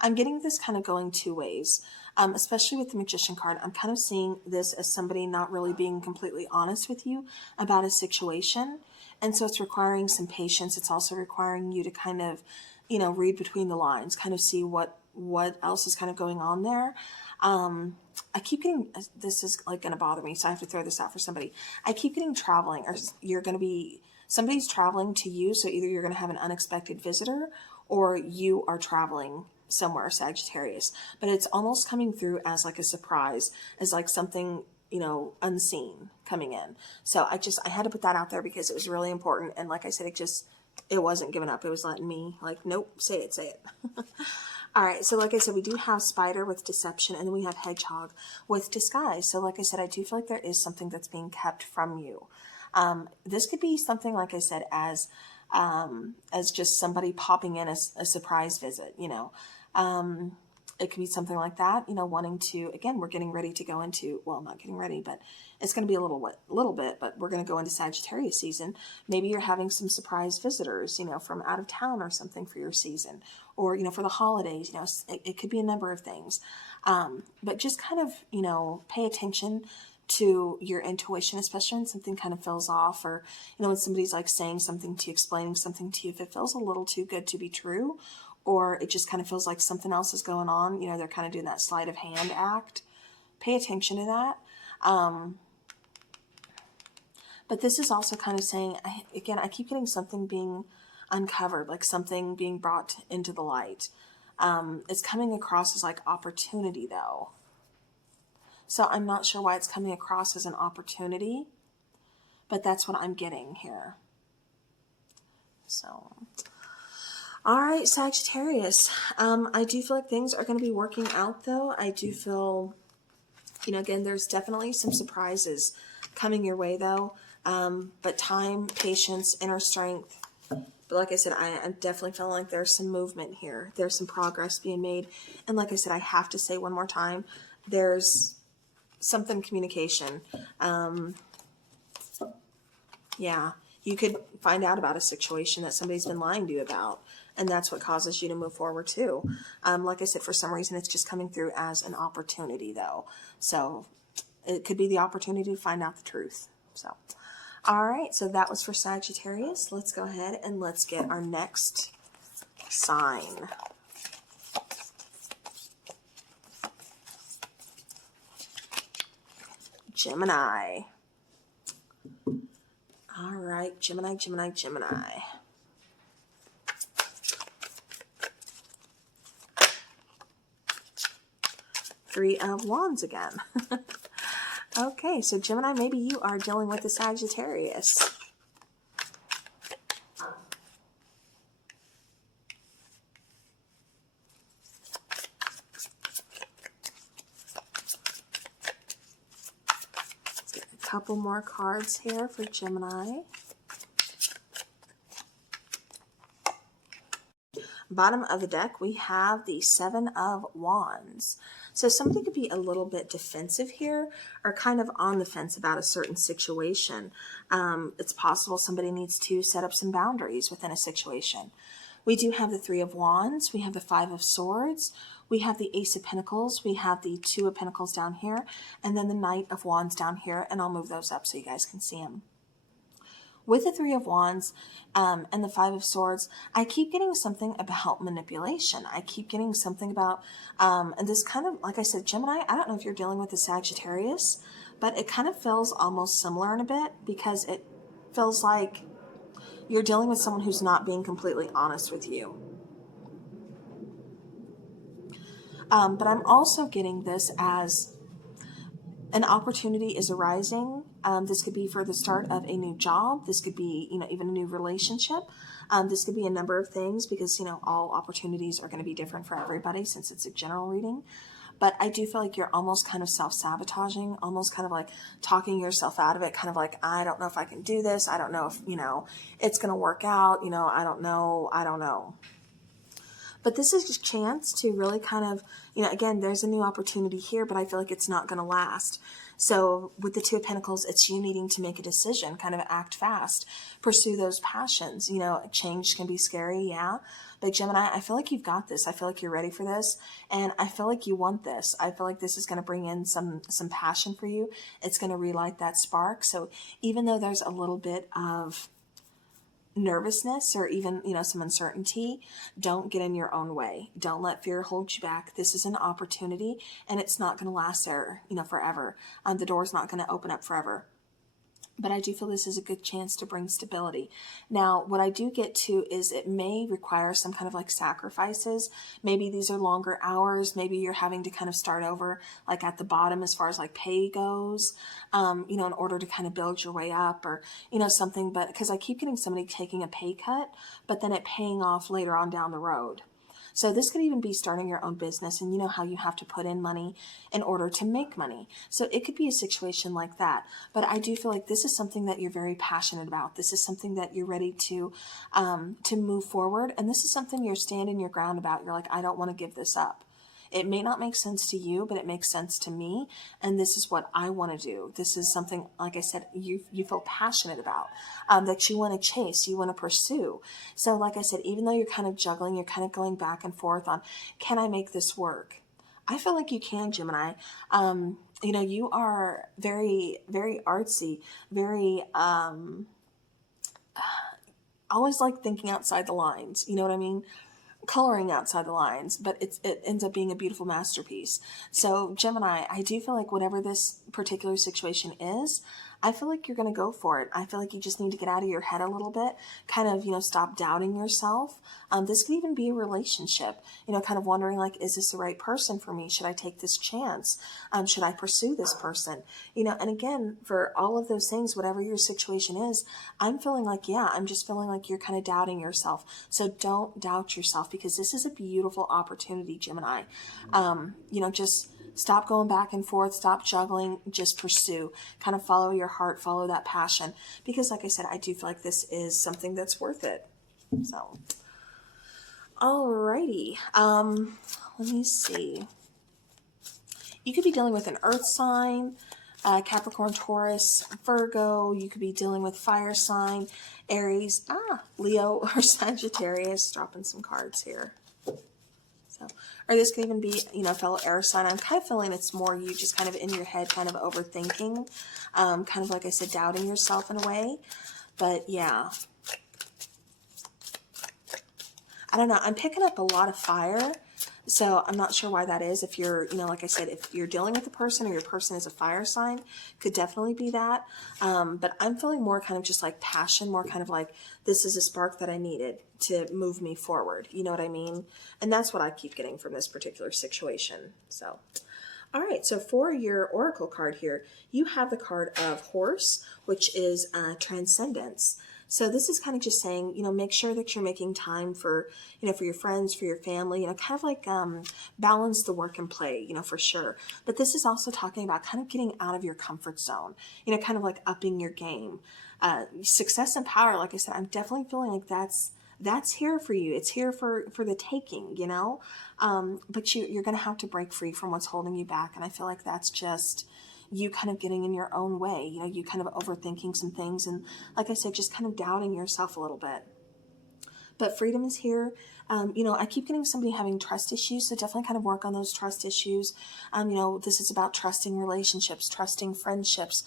I'm getting this kind of going two ways, especially with the Magician card. I'm kind of seeing this as somebody not really being completely honest with you about a situation. And so it's requiring some patience. It's also requiring you to kind of, read between the lines, kind of see what else is kind of going on there. I keep getting, this is like going to bother me, so I have to throw this out for somebody. I keep getting traveling, or you're going to be, somebody's traveling to you, so either you're going to have an unexpected visitor or you are traveling somewhere, Sagittarius. But it's almost coming through as like a surprise, as like something, unseen coming in. So I had to put that out there because it was really important. And like I said, it wasn't giving up. It was letting me like, nope, say it. All right, so like I said, we do have spider with deception, and then we have hedgehog with disguise. So like I said, I do feel like there is something that's being kept from you. This could be something, like I said, as just somebody popping in as a surprise visit, it could be something like that, wanting to, again, we're getting ready to go into, well, not getting ready, but it's going to be a little bit, but we're going to go into Sagittarius season. Maybe you're having some surprise visitors, from out of town or something for your season, or, for the holidays, it could be a number of things. But just kind of, pay attention to your intuition, especially when something kind of feels off, or, when somebody's like saying something to you, explaining something to you, if it feels a little too good to be true, or it just kind of feels like something else is going on, they're kind of doing that sleight of hand act. Pay attention to that. But this is also kind of saying, I keep getting something being uncovered, like something being brought into the light. It's coming across as like opportunity though. So I'm not sure why it's coming across as an opportunity, but that's what I'm getting here. So, all right, Sagittarius. I do feel like things are going to be working out though. I do feel, again, there's definitely some surprises coming your way though. But time, patience, inner strength. But like I said, I'm definitely feeling like there's some movement here. There's some progress being made. And like I said, I have to say one more time, there's something communication. Yeah, you could find out about a situation that somebody's been lying to you about, and that's what causes you to move forward too. Like I said, for some reason, it's just coming through as an opportunity though. So it could be the opportunity to find out the truth. So, all right, so that was for Sagittarius. Let's go ahead and let's get our next sign. Gemini. All right, Gemini. Three of Wands again. Okay, so Gemini, maybe you are dealing with the Sagittarius. Let's get a couple more cards here for Gemini. Bottom of the deck, we have the Seven of Wands. So somebody could be a little bit defensive here, or kind of on the fence about a certain situation. It's possible somebody needs to set up some boundaries within a situation. We do have the Three of Wands. We have the Five of Swords. We have the Ace of Pentacles. We have the Two of Pentacles down here, and then the Knight of Wands down here. And I'll move those up so you guys can see them. With the Three of Wands and the Five of Swords, I keep getting something about manipulation. I keep getting something about, and this kind of, like I said, Gemini, I don't know if you're dealing with a Sagittarius, but it kind of feels almost similar in a bit, because it feels like you're dealing with someone who's not being completely honest with you. But I'm also getting this as an opportunity is arising. This could be for the start of a new job. This could be, even a new relationship. This could be a number of things, because, all opportunities are going to be different for everybody since it's a general reading. But I do feel like you're almost kind of self-sabotaging, almost kind of like talking yourself out of it, kind of like, I don't know if I can do this. I don't know if, it's going to work out. I don't know. But this is a chance to really kind of, again, there's a new opportunity here, but I feel like it's not going to last. So with the Two of Pentacles, it's you needing to make a decision, kind of act fast, pursue those passions. Change can be scary, yeah. But Gemini, I feel like you've got this. I feel like you're ready for this. And I feel like you want this. I feel like this is going to bring in some passion for you. It's going to relight that spark. So even though there's a little bit of nervousness or even, some uncertainty, don't get in your own way. Don't let fear hold you back. This is an opportunity and it's not going to last there, forever. The door's not going to open up forever. But I do feel this is a good chance to bring stability. Now, what I do get to is it may require some kind of like sacrifices. Maybe these are longer hours. Maybe you're having to kind of start over like at the bottom as far as like pay goes, in order to kind of build your way up or, something. But because I keep getting somebody taking a pay cut, but then it paying off later on down the road. So this could even be starting your own business, and you know how you have to put in money in order to make money. So it could be a situation like that. But I do feel like this is something that you're very passionate about. This is something that you're ready to move forward. And this is something you're standing your ground about. You're like, I don't want to give this up. It may not make sense to you, but it makes sense to me. And this is what I want to do. This is something, like I said, you feel passionate about, that you want to chase, you want to pursue. So like I said, even though you're kind of juggling, you're kind of going back and forth on, can I make this work? I feel like you can, Gemini. You are very, very artsy, very, always like thinking outside the lines. You know what I mean? Coloring outside the lines, but it ends up being a beautiful masterpiece. So Gemini, I do feel like whatever this particular situation is, I feel like you're going to go for it. I feel like you just need to get out of your head a little bit, kind of, stop doubting yourself. This could even be a relationship, kind of wondering like, is this the right person for me? Should I take this chance? Should I pursue this person? And again, for all of those things, whatever your situation is, I'm feeling like, I'm just feeling like you're kind of doubting yourself. So don't doubt yourself because this is a beautiful opportunity, Gemini. Just stop going back and forth, stop juggling, just pursue, kind of follow your heart, follow that passion. Because like I said, I do feel like this is something that's worth it. So, alrighty. Let me see. You could be dealing with an earth sign, Capricorn, Taurus, Virgo. You could be dealing with fire sign, Aries, Leo, or Sagittarius. Dropping some cards here. So, or this could even be, fellow air sign. I'm kind of feeling it's more you just kind of in your head, kind of overthinking, kind of like I said, doubting yourself in a way. But yeah, I don't know. I'm picking up a lot of fire. So I'm not sure why that is. If you're, like I said, if you're dealing with a person or your person is a fire sign, could definitely be that. But I'm feeling more kind of just like passion, more kind of like this is a spark that I needed to move me forward. You know what I mean? And that's what I keep getting from this particular situation. So, all right. So for your oracle card here, you have the card of Horse, which is transcendence. So this is kind of just saying, make sure that you're making time for, for your friends, for your family, kind of like balance the work and play, for sure. But this is also talking about kind of getting out of your comfort zone, kind of like upping your game. Success and power, like I said, I'm definitely feeling like that's here for you. It's here for the taking, but you're going to have to break free from what's holding you back. And I feel like that's just you kind of getting in your own way, you kind of overthinking some things. And like I said, just kind of doubting yourself a little bit. But freedom is here. I keep getting somebody having trust issues, so definitely kind of work on those trust issues. This is about trusting relationships, trusting friendships,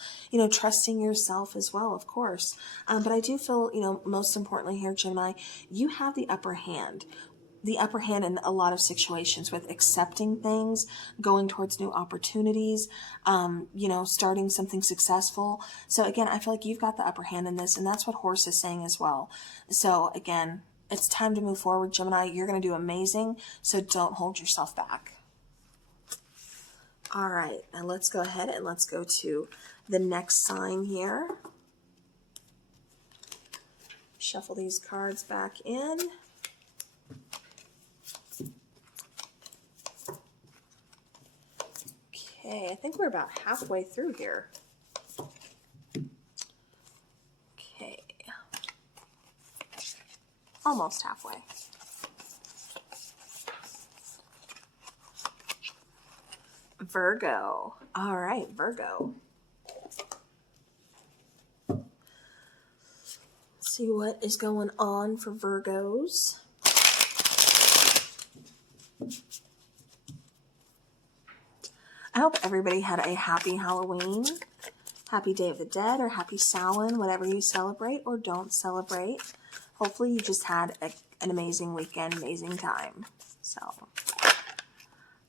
trusting yourself as well, of course. But I do feel, most importantly here, Gemini, you have the upper hand. The upper hand in a lot of situations with accepting things, going towards new opportunities, starting something successful. So again, I feel like you've got the upper hand in this, and that's what Horse is saying as well. So again, it's time to move forward, Gemini. You're going to do amazing, so don't hold yourself back. All right, now let's go ahead and let's go to the next sign here. Shuffle these cards back in. Okay, I think we're about halfway through here. Okay. Almost halfway. Virgo. All right, Virgo. Let's see what is going on for Virgos. I hope everybody had a happy Halloween, happy Day of the Dead, or happy Samhain, whatever you celebrate or don't celebrate. Hopefully you just had an amazing weekend, amazing time. So,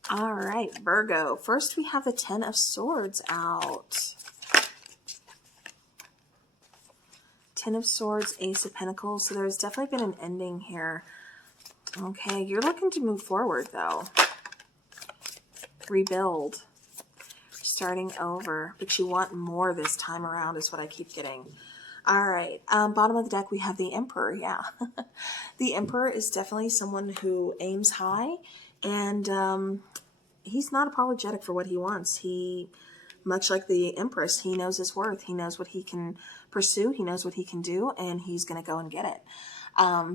all right, Virgo. First we have the Ten of Swords out. Ten of Swords, Ace of Pentacles. So there's definitely been an ending here. Okay, you're looking to move forward though. Rebuild. Starting over, but you want more this time around is what I keep getting. All right, bottom of the deck we have the Emperor. Yeah, the Emperor is definitely someone who aims high, and he's not apologetic for what he wants. He, much like the Empress, he knows his worth. He knows what he can pursue. He knows what he can do, and he's going to go and get it.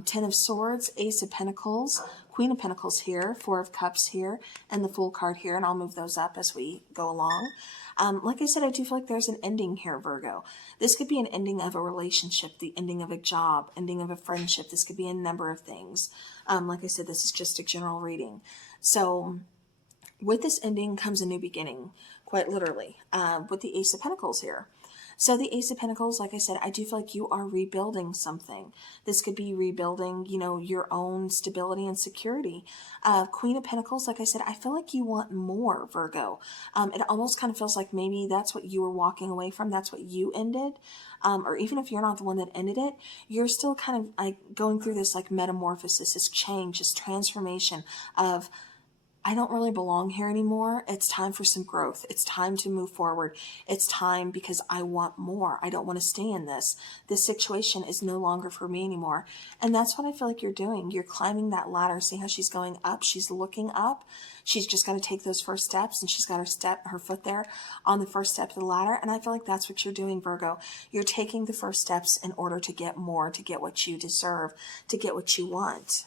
Ten of Swords, Ace of Pentacles, Queen of Pentacles here, Four of Cups here, and the Fool card here, and I'll move those up as we go along. Like I said, I do feel like there's an ending here, Virgo. This could be an ending of a relationship, the ending of a job, ending of a friendship. This could be a number of things. Like I said, this is just a general reading. So with this ending comes a new beginning, quite literally, with the Ace of Pentacles here. So the Ace of Pentacles, like I said, I do feel like you are rebuilding something. This could be rebuilding, you know, your own stability and security. Queen of Pentacles, like I said, I feel like you want more, Virgo. It almost kind of feels like maybe that's what you were walking away from. That's what you ended. Or even if you're not the one that ended it, you're still kind of like going through this like metamorphosis, this change, this transformation of, I don't really belong here anymore. It's time for some growth. It's time to move forward. It's time because I want more. I don't want to stay in this. This situation is no longer for me anymore. And that's what I feel like you're doing. You're climbing that ladder. See how she's going up? She's looking up. She's just got to take those first steps, and she's got her foot there on the first step of the ladder. And I feel like that's what you're doing, Virgo. You're taking the first steps in order to get more, to get what you deserve, to get what you want.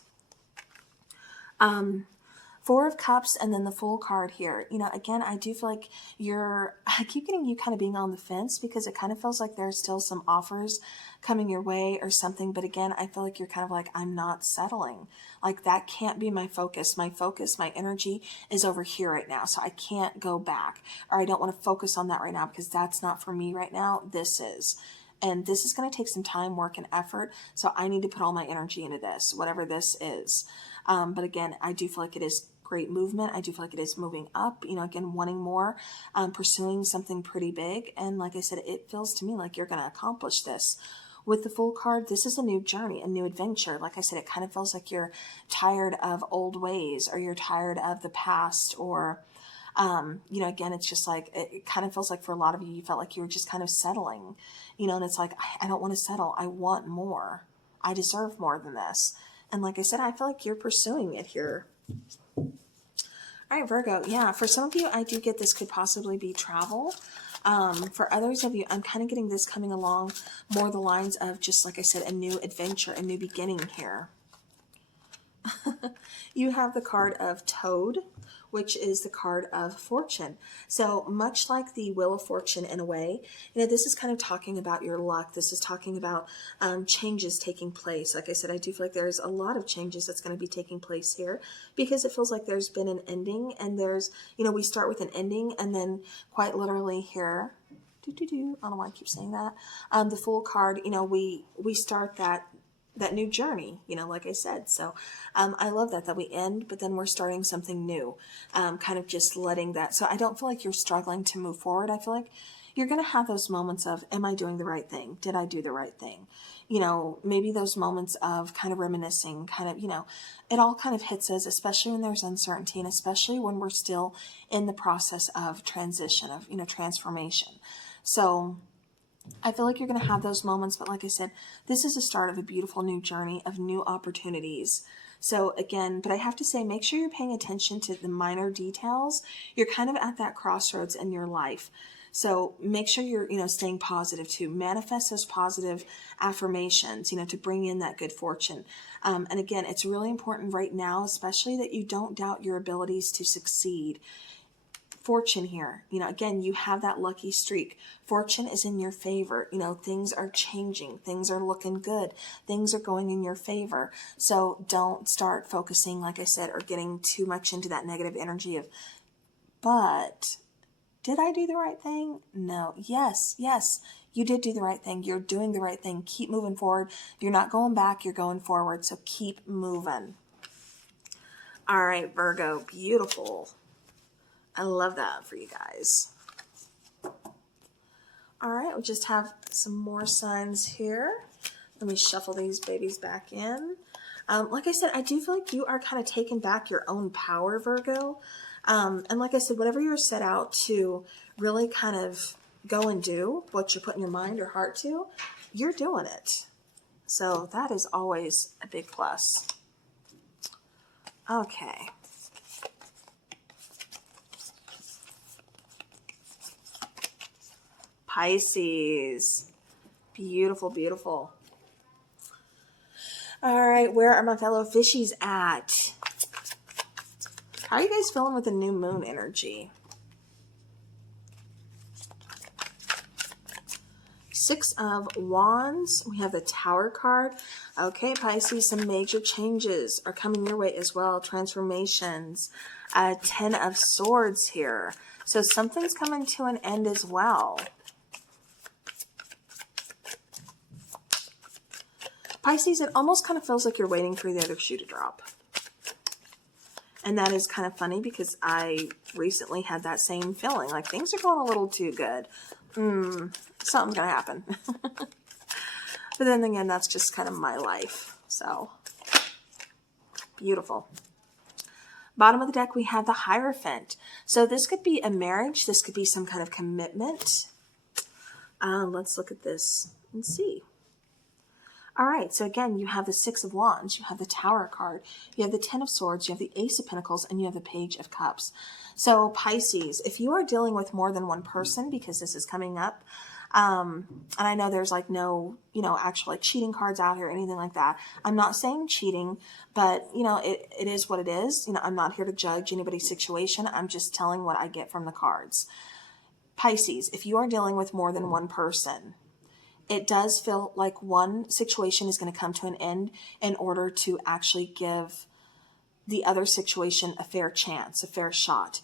Four of Cups and then the Fool card here. You know, again, I do feel like I keep getting you kind of being on the fence because it kind of feels like there's still some offers coming your way or something. But again, I feel like you're kind of like, I'm not settling. Like that can't be my focus. My focus, my energy is over here right now. So I can't go back, or I don't want to focus on that right now because that's not for me right now. This is. And this is going to take some time, work, and effort. So I need to put all my energy into this, whatever this is. But again, I do feel like it is great movement. I do feel like it is moving up, you know, again, wanting more, pursuing something pretty big. And like I said, it feels to me like you're going to accomplish this. With the Fool card, this is a new journey, a new adventure. Like I said, it kind of feels like you're tired of old ways, or you're tired of the past, or you know, again, it's just like, it kind of feels like for a lot of you, you felt like you were just kind of settling, you know, and it's like, I don't want to settle. I want more. I deserve more than this. And like I said, I feel like you're pursuing it here. All right, Virgo. Yeah, for some of you, I do get this could possibly be travel. For others of you, I'm kind of getting this coming along more the lines of just, like I said, a new adventure, a new beginning here. You have the card of Toad, which is the card of fortune. So much like the Wheel of Fortune in a way, you know, this is kind of talking about your luck. This is talking about changes taking place. Like I said, I do feel like there's a lot of changes that's going to be taking place here because it feels like there's been an ending, and there's, you know, we start with an ending and then quite literally here, I don't know why I keep saying that. The Fool card, you know, we start that new journey, you know, like I said. So I love that we end, but then we're starting something new, kind of just letting that. So I don't feel like you're struggling to move forward. I feel like you're going to have those moments of, am I doing the right thing? Did I do the right thing? You know, maybe those moments of kind of reminiscing, kind of, you know, it all kind of hits us, especially when there's uncertainty, and especially when we're still in the process of transition, of, you know, transformation. So I feel like you're going to have those moments, but like I said, this is the start of a beautiful new journey of new opportunities. So again, but I have to say, make sure you're paying attention to the minor details. You're kind of at that crossroads in your life. So make sure you're, you know, staying positive too. Manifest those positive affirmations, you know, to bring in that good fortune. And again, it's really important right now, especially that you don't doubt your abilities to succeed. Fortune here, you know, again, you have that lucky streak. Fortune is in your favor. You know, things are changing. Things are looking good. Things are going in your favor. So don't start focusing, like I said, or getting too much into that negative energy of, but did I do the right thing? No. Yes, you did do the right thing. You're doing the right thing. Keep moving forward. You're not going back. You're going forward. So keep moving. All right, Virgo, beautiful. I love that for you guys. All right, we just have some more signs here. Let me shuffle these babies back in. Like I said, I do feel like you are kind of taking back your own power, Virgo. And like I said, whatever you're set out to really kind of go and do, what you're putting your mind or heart to, you're doing it. So that is always a big plus. Okay. Pisces. Beautiful, beautiful. All right, where are my fellow fishies at? How are you guys feeling with the new moon energy? Six of Wands. We have the Tower card. Okay, Pisces, some major changes are coming your way as well. Transformations. 10 of Swords here. So something's coming to an end as well. Pisces, it almost kind of feels like you're waiting for the other shoe to drop. And that is kind of funny because I recently had that same feeling. Like things are going a little too good. Something's going to happen. But then again, that's just kind of my life. So, beautiful. Bottom of the deck, we have the Hierophant. So this could be a marriage. This could be some kind of commitment. Let's look at this and see. All right, so again, you have the Six of Wands, you have the Tower card, you have the Ten of Swords, you have the Ace of Pentacles, and you have the Page of Cups. So Pisces, if you are dealing with more than one person, because this is coming up, and I know there's like no, you know, actual like cheating cards out here or anything like that. I'm not saying cheating, but you know, it is what it is. You know, I'm not here to judge anybody's situation. I'm just telling what I get from the cards. Pisces, if you are dealing with more than one person, it does feel like one situation is going to come to an end in order to actually give the other situation a fair chance, a fair shot.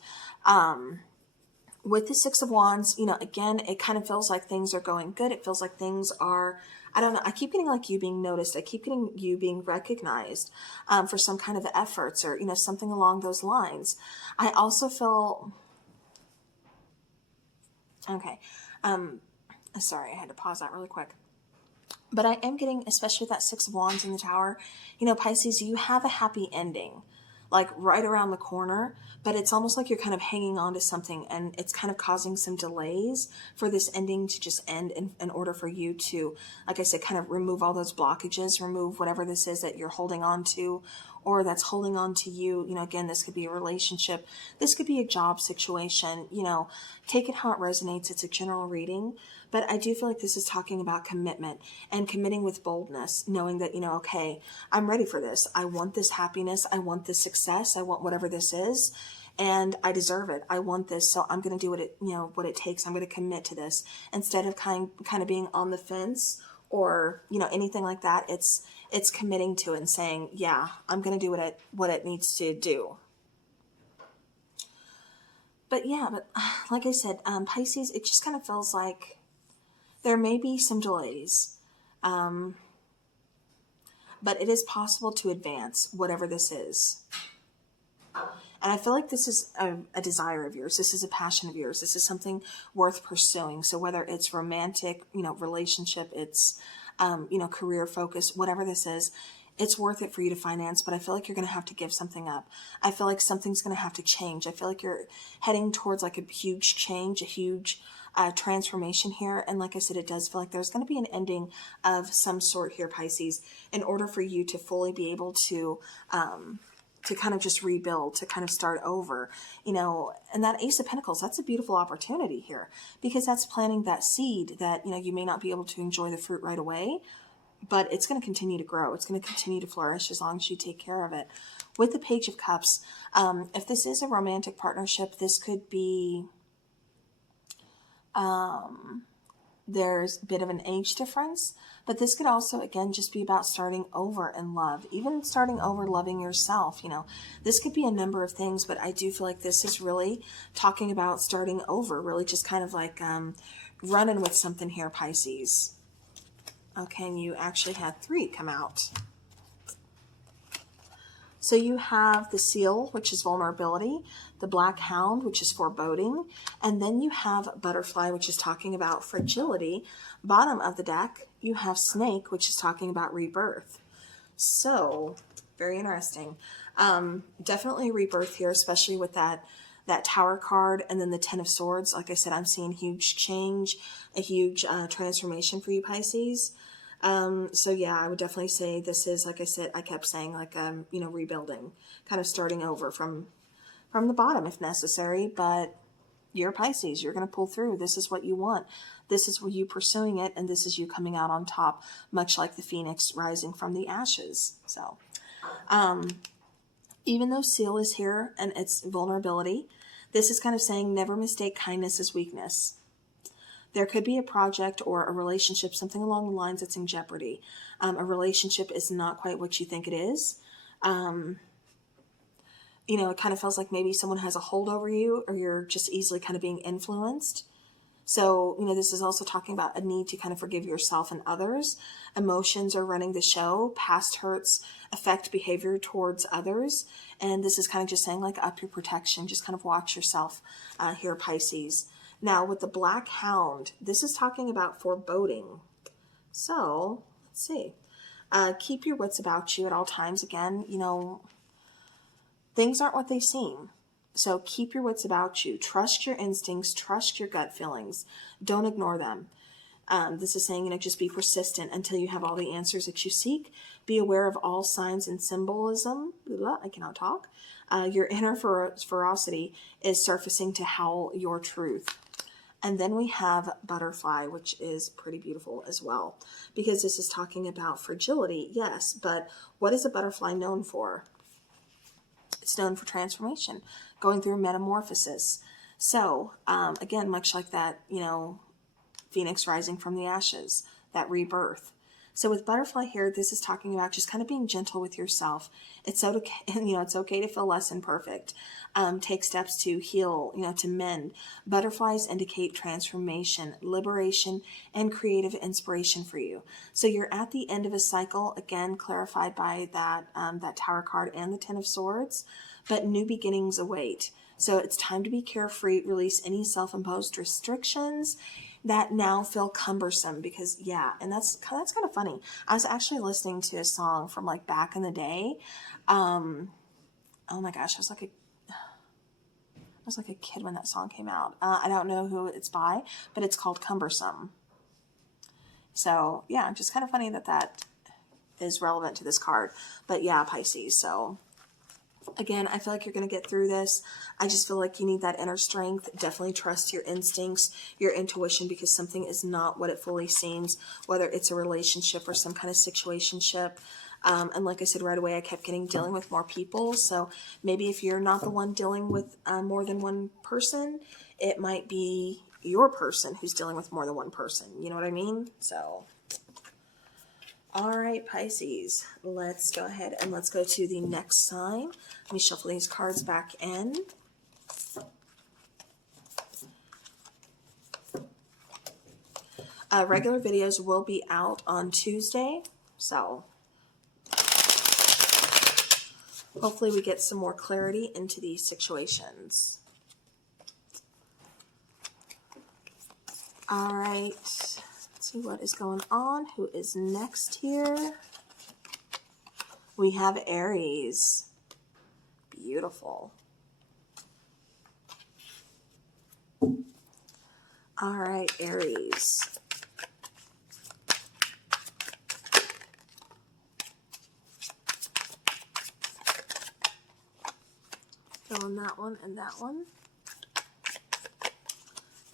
With the Six of Wands, you know, again, it kind of feels like things are going good. It feels like things are, I don't know, I keep getting like you being noticed. I keep getting you being recognized for some kind of efforts or, you know, something along those lines. I also feel, okay, sorry, I had to pause that really quick. But I am getting, especially with that Six of Wands in the Tower, you know, Pisces, you have a happy ending, like right around the corner, but it's almost like you're kind of hanging on to something and it's kind of causing some delays for this ending to just end in order for you to, like I said, kind of remove all those blockages, remove whatever this is that you're holding on to or that's holding on to you. You know, again, this could be a relationship. This could be a job situation. You know, take it how it resonates. It's a general reading. But I do feel like this is talking about commitment and committing with boldness, knowing that, you know, okay, I'm ready for this. I want this happiness. I want this success. I want whatever this is. And I deserve it. I want this. So I'm going to do what it takes. I'm going to commit to this instead of kind of being on the fence or, you know, anything like that. It's committing to it and saying, yeah, I'm going to do what it needs to do. But yeah, like I said, Pisces, it just kind of feels like there may be some delays, but it is possible to advance whatever this is. And I feel like this is a desire of yours. This is a passion of yours. This is something worth pursuing. So whether it's romantic, you know, relationship, it's, you know, career focus, whatever this is, it's worth it for you to finance. But I feel like you're going to have to give something up. I feel like something's going to have to change. I feel like you're heading towards like a huge change, a huge transformation here. And like I said, it does feel like there's going to be an ending of some sort here, Pisces, in order for you to fully be able to kind of just rebuild, to kind of start over, you know. And that Ace of Pentacles, that's a beautiful opportunity here because that's planting that seed that, you know, you may not be able to enjoy the fruit right away, but it's going to continue to grow. It's going to continue to flourish as long as you take care of it. With the Page of Cups, if this is a romantic partnership, this could be, there's a bit of an age difference, but this could also, again, just be about starting over in love, even starting over loving yourself. You know, this could be a number of things, but I do feel like this is really talking about starting over, really just kind of like running with something here, Pisces. Okay, and you actually had 3 come out. So you have the Seal, which is vulnerability, the Black Hound, which is foreboding, and then you have Butterfly, which is talking about fragility. Bottom of the deck, you have Snake, which is talking about rebirth. So, very interesting. Definitely rebirth here, especially with that Tower card, and then the Ten of Swords. Like I said, I'm seeing huge change, a huge transformation for you, Pisces. So yeah, I would definitely say this is, like I said, I kept saying, like, you know, rebuilding, kind of starting over from the bottom if necessary, but you're Pisces, you're going to pull through. This is what you want. This is you pursuing it, and this is you coming out on top, much like the phoenix rising from the ashes. So, even though Seal is here and it's vulnerability, this is kind of saying never mistake kindness as weakness. There could be a project or a relationship, something along the lines that's in jeopardy. A relationship is not quite what you think it is. You know, it kind of feels like maybe someone has a hold over you, or you're just easily kind of being influenced. So, you know, this is also talking about a need to kind of forgive yourself and others. Emotions are running the show. Past hurts affect behavior towards others. And this is kind of just saying, like, up your protection. Just kind of watch yourself here, Pisces. Now, with the Black Hound, this is talking about foreboding. So, let's see. Keep your wits about you at all times. Again, you know, things aren't what they seem. So keep your wits about you. Trust your instincts. Trust your gut feelings. Don't ignore them. This is saying, you know, just be persistent until you have all the answers that you seek. Be aware of all signs and symbolism. I cannot talk. Your inner ferocity is surfacing to howl your truth. And then we have Butterfly, which is pretty beautiful as well, because this is talking about fragility, yes, but what is a butterfly known for? It's known for transformation, going through metamorphosis. So, again, much like that, you know, phoenix rising from the ashes, that rebirth. So with Butterfly here, this is talking about just kind of being gentle with yourself. It's okay, you know, it's okay to feel less than perfect. Take steps to heal, you know, to mend. Butterflies indicate transformation, liberation, and creative inspiration for you. So you're at the end of a cycle, again, clarified by that, that Tower card and the Ten of Swords, but new beginnings await. So it's time to be carefree, release any self-imposed restrictions that now feel cumbersome, because yeah, and that's kind of funny. I was actually listening to a song from like back in the day. Oh my gosh, I was like a kid when that song came out. I don't know who it's by, but it's called Cumbersome. So yeah, just kind of funny that that is relevant to this card. But yeah, Pisces. So again, I feel like you're going to get through this. I just feel like you need that inner strength. Definitely trust your instincts, your intuition, because something is not what it fully seems, whether it's a relationship or some kind of situationship. And like I said right away, I kept getting dealing with more people. So maybe if you're not the one dealing with more than one person, it might be your person who's dealing with more than one person. You know what I mean? So, all right, Pisces, let's go ahead and let's go to the next sign. Let me shuffle these cards back in. Regular videos will be out on Tuesday, so hopefully we get some more clarity into these situations. All right, let's see what is going on. Who is next here? We have Aries. Beautiful. All right, Aries. Fill in that one and that one.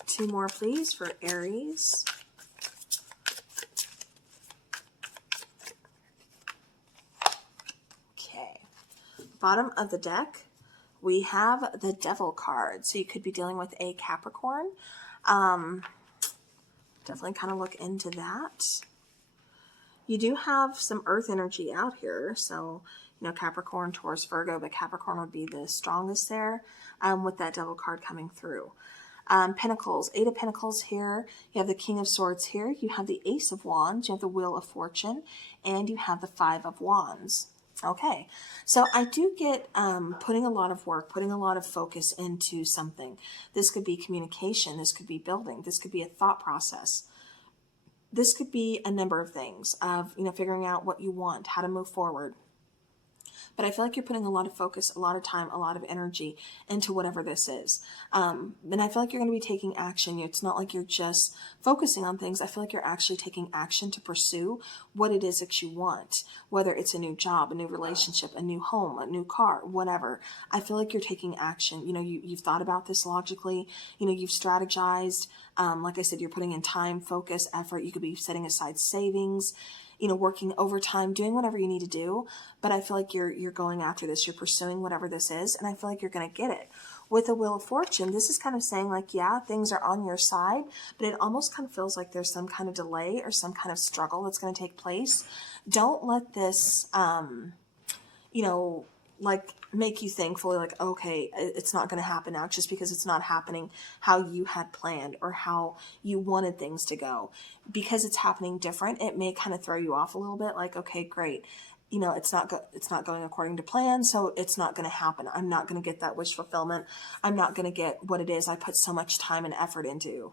Two more, please, for Aries. Okay. Bottom of the deck, we have the Devil card. So you could be dealing with a Capricorn. Definitely kind of look into that. You do have some earth energy out here. So, Capricorn, Taurus, Virgo, but Capricorn would be the strongest there with that Devil card coming through. Pentacles, Eight of Pentacles here. You have the King of Swords here. You have the Ace of Wands. You have the Wheel of Fortune. And you have the Five of Wands. Okay, so I do get putting a lot of work, putting a lot of focus into something. This could be communication. This could be building. This could be a thought process. This could be a number of things of, figuring out what you want, how to move forward. But I feel like you're putting a lot of focus, a lot of time, a lot of energy into whatever this is. And I feel like you're going to be taking action. It's not like you're just focusing on things. I feel like you're actually taking action to pursue what it is that you want, whether it's a new job, a new relationship, a new home, a new car, whatever. I feel like you're taking action. You've thought about this logically. You've strategized. Like I said, you're putting in time, focus, effort. You could be setting aside savings, working overtime, doing whatever you need to do. But I feel like you're going after this. You're pursuing whatever this is. And I feel like you're going to get it. With the Wheel of Fortune, this is kind of saying like, yeah, things are on your side, but it almost kind of feels like there's some kind of delay or some kind of struggle that's going to take place. Don't let this, make you thankfully like, okay, it's not going to happen now just because it's not happening how you had planned or how you wanted things to go. Because it's happening different, it may kind of throw you off a little bit like, okay, great. It's not going according to plan, so it's not going to happen. I'm not going to get that wish fulfillment. I'm not going to get what it is I put so much time and effort into.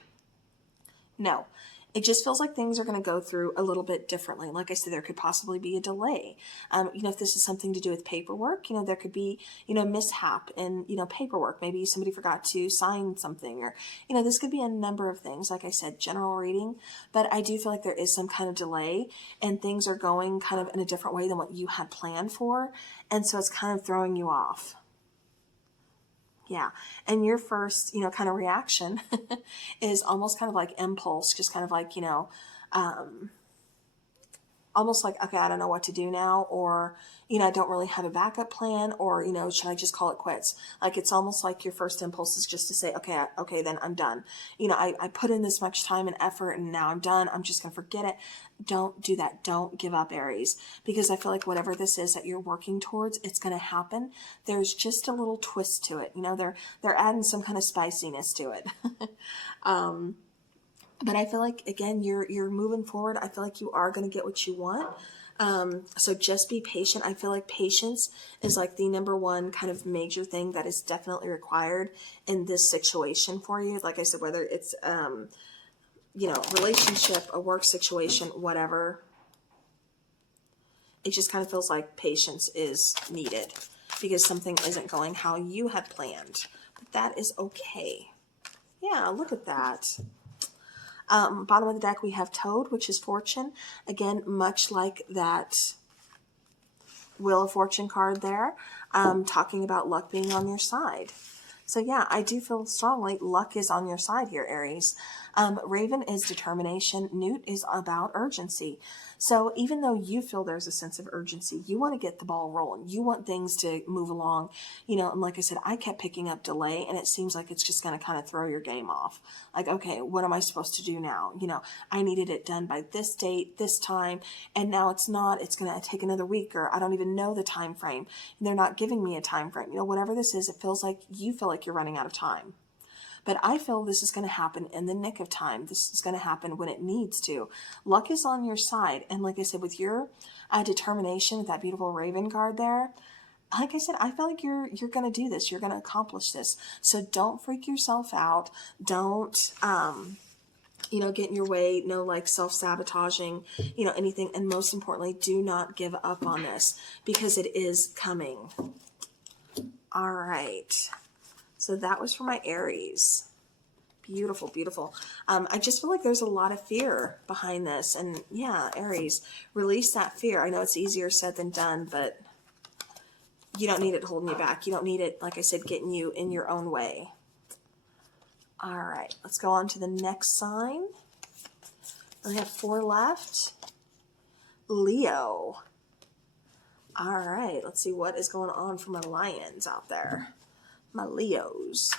No. It just feels like things are going to go through a little bit differently. Like I said, there could possibly be a delay. If this is something to do with paperwork, there could be, mishap in, paperwork. Maybe somebody forgot to sign something or, this could be a number of things. Like I said, general reading, but I do feel like there is some kind of delay and things are going kind of in a different way than what you had planned for. And so it's kind of throwing you off. Yeah. And your first, kind of reaction is almost kind of like impulse, just kind of like, almost like, okay, I don't know what to do now, or, I don't really have a backup plan, or, should I just call it quits? Like, it's almost like your first impulse is just to say, okay, then I'm done. I put in this much time and effort and now I'm done. I'm just going to forget it. Don't do that. Don't give up, Aries, because I feel like whatever this is that you're working towards, it's going to happen. There's just a little twist to it. They're adding some kind of spiciness to it. But I feel like, again, you're moving forward. I feel like you are going to get what you want. So just be patient. I feel like patience is like the number one kind of major thing that is definitely required in this situation for you. Like I said, whether it's, relationship, a work situation, whatever. It just kind of feels like patience is needed because something isn't going how you had planned. But that is okay. Yeah, look at that. Bottom of the deck, we have Toad, which is fortune. Again, much like that Wheel of Fortune card there, talking about luck being on your side. So yeah, I do feel strongly luck is on your side here, Aries. Raven is determination. Newt is about urgency. So even though you feel there's a sense of urgency, you want to get the ball rolling. You want things to move along. And like I said, I kept picking up delay, and it seems like it's just going to kind of throw your game off. Like, okay, what am I supposed to do now? I needed it done by this date, this time, and now it's not. It's going to take another week, or I don't even know the time frame. And they're not giving me a time frame. Whatever this is, it feels like you feel like you're running out of time. But I feel this is going to happen in the nick of time. This is going to happen when it needs to. Luck is on your side. And like I said, with your determination, with that beautiful Raven card there, like I said, I feel like you're going to do this. You're going to accomplish this. So don't freak yourself out. Don't, get in your way. No, like self-sabotaging, anything. And most importantly, do not give up on this because it is coming. All right. So that was for my Aries. Beautiful, beautiful. I just feel like there's a lot of fear behind this. And yeah, Aries, release that fear. I know it's easier said than done, but you don't need it holding you back. You don't need it, like I said, getting you in your own way. All right, let's go on to the next sign. We have 4 left. Leo. All right, let's see what is going on for my lions out there. My Leos.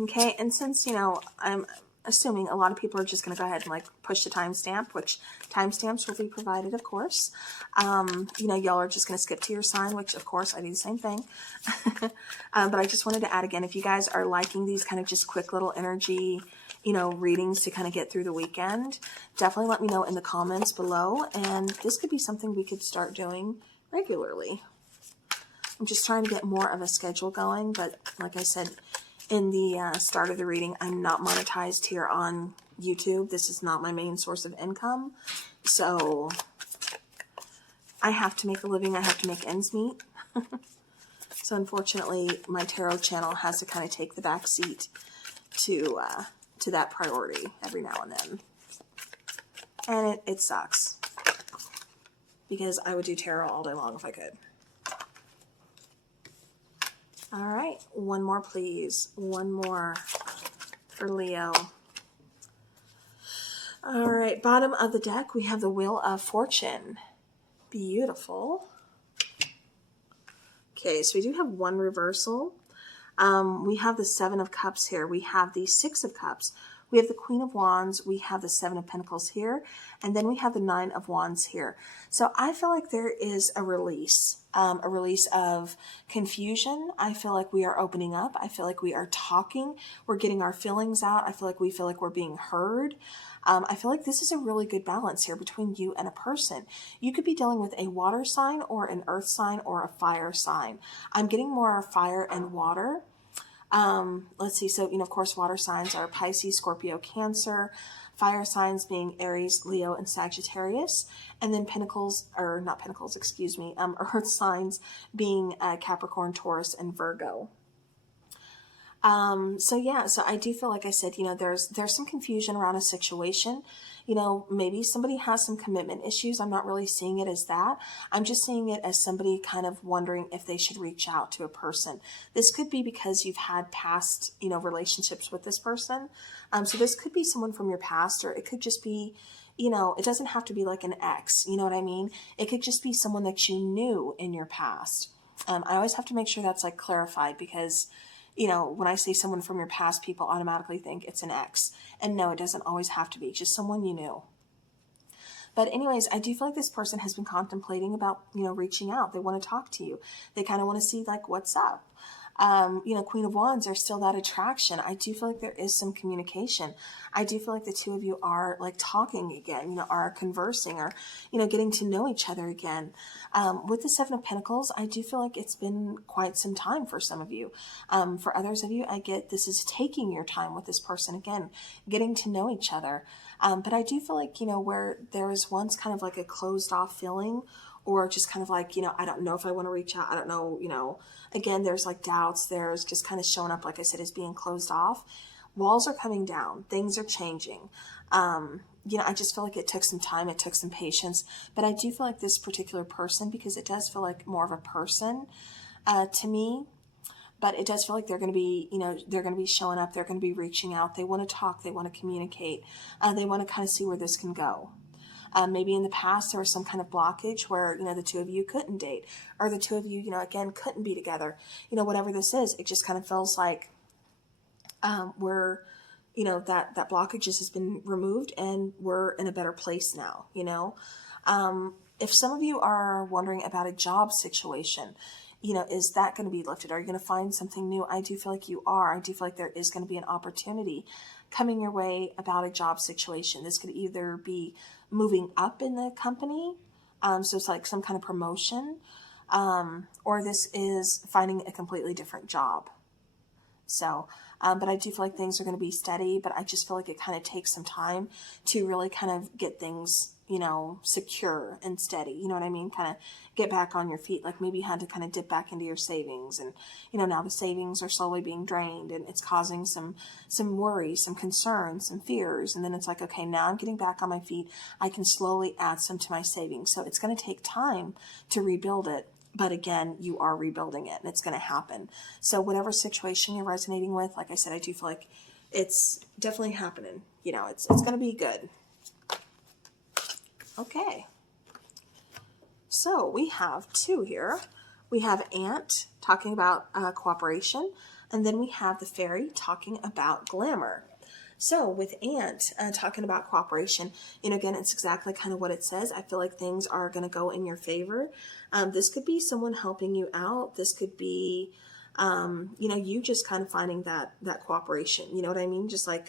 Okay, and since, you know, I'm assuming a lot of people are just going to go ahead and like push the timestamp, which timestamps will be provided, of course. You know, y'all are just going to skip to your sign, which of course I do the same thing. But I just wanted to add again, if you guys are liking these kind of just quick little energy, you know, readings to kind of get through the weekend, definitely let me know in the comments below. And this could be something we could start doing regularly. I'm just trying to get more of a schedule going, but like I said, in the start of the reading, I'm not monetized here on YouTube. This is not my main source of income. So I have to make a living. I have to make ends meet. So unfortunately, my tarot channel has to kind of take the back seat to that priority every now and then. And it sucks. Because I would do tarot all day long if I could. All right, one more, please. One more for Leo. All right, bottom of the deck, we have the Wheel of Fortune. Beautiful. Okay, so we do have one reversal. We have the Seven of Cups here. We have the Six of Cups. We have the Queen of Wands. We have the Seven of Pentacles here. And then we have the Nine of Wands here. So I feel like there is a release of confusion. I feel like we are opening up. I feel like we are talking. We're getting our feelings out. I feel like we're being heard. I feel like this is a really good balance here between you and a person. You could be dealing with a water sign or an earth sign or a fire sign. I'm getting more fire and water. Let's see. So, you know, of course, water signs are Pisces, Scorpio, Cancer, fire signs being Aries, Leo, and Sagittarius, and then earth signs being Capricorn, Taurus, and Virgo. So yeah, so I do feel like I said, you know, there's some confusion around a situation. You know, maybe somebody has some commitment issues. I'm not really seeing it as that. I'm just seeing it as somebody kind of wondering if they should reach out to a person. This could be because you've had past, you know, relationships with this person. So this could be someone from your past, or it could just be, you know, it doesn't have to be like an ex, you know what I mean? It could just be someone that you knew in your past. I always have to make sure that's like clarified, because you know, when I say someone from your past, people automatically think it's an ex. And no, it doesn't always have to be. Just someone you knew. But anyways, I do feel like this person has been contemplating about, you know, reaching out. They want to talk to you. They kind of want to see, like, what's up. You know, Queen of Wands, there's still that attraction. I do feel like there is some communication. I do feel like the two of you are like talking again, you know, are conversing, or, you know, getting to know each other again. With the Seven of Pentacles, I do feel like it's been quite some time for some of you. For others of you, I get this is taking your time with this person again, getting to know each other. But I do feel like, you know, where there was once kind of like a closed off feeling, or just kind of like, you know, I don't know if I want to reach out. I don't know, you know, again, there's like doubts. There's just kind of showing up, like I said, as being closed off. Walls are coming down. Things are changing. You know, I just feel like it took some time. It took some patience. But I do feel like this particular person, because it does feel like more of a person to me, but it does feel like they're going to be, you know, they're going to be showing up. They're going to be reaching out. They want to talk. They want to communicate. They want to kind of see where this can go. Maybe in the past there was some kind of blockage where, you know, the two of you couldn't date, or the two of you, you know, again, couldn't be together. You know, whatever this is, it just kind of feels like we're, you know, that blockage has been removed and we're in a better place now, you know. If some of you are wondering about a job situation, you know, is that going to be lifted? Are you going to find something new? I do feel like you are. I do feel like there is going to be an opportunity coming your way about a job situation. This could either be moving up in the company, so it's like some kind of promotion, or this is finding a completely different job. So, but I do feel like things are going to be steady, but I just feel like it kind of takes some time to really kind of get things, you know, secure and steady. You know what I mean? Kind of get back on your feet. Like maybe you had to kind of dip back into your savings, and, you know, now the savings are slowly being drained, and it's causing some worry, some concerns, some fears. And then it's like, okay, now I'm getting back on my feet. I can slowly add some to my savings. So it's going to take time to rebuild it. But again, you are rebuilding it, and it's going to happen. So whatever situation you're resonating with, like I said, I do feel like it's definitely happening. You know, it's going to be good. Okay. So we have two here. We have Ant talking about cooperation, and then we have the Fairy talking about glamour. So with Ant talking about cooperation, you know, again, it's exactly kind of what it says. I feel like things are going to go in your favor. This could be someone helping you out. This could be, you know, you just kind of finding that cooperation. You know what I mean? Just like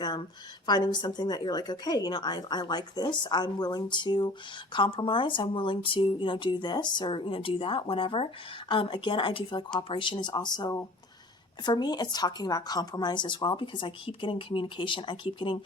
finding something that you're like, okay, you know, I like this. I'm willing to compromise. I'm willing to, you know, do this or, you know, do that, whatever. Again, I do feel like cooperation is also, for me, it's talking about compromise as well, because I keep getting communication. I keep getting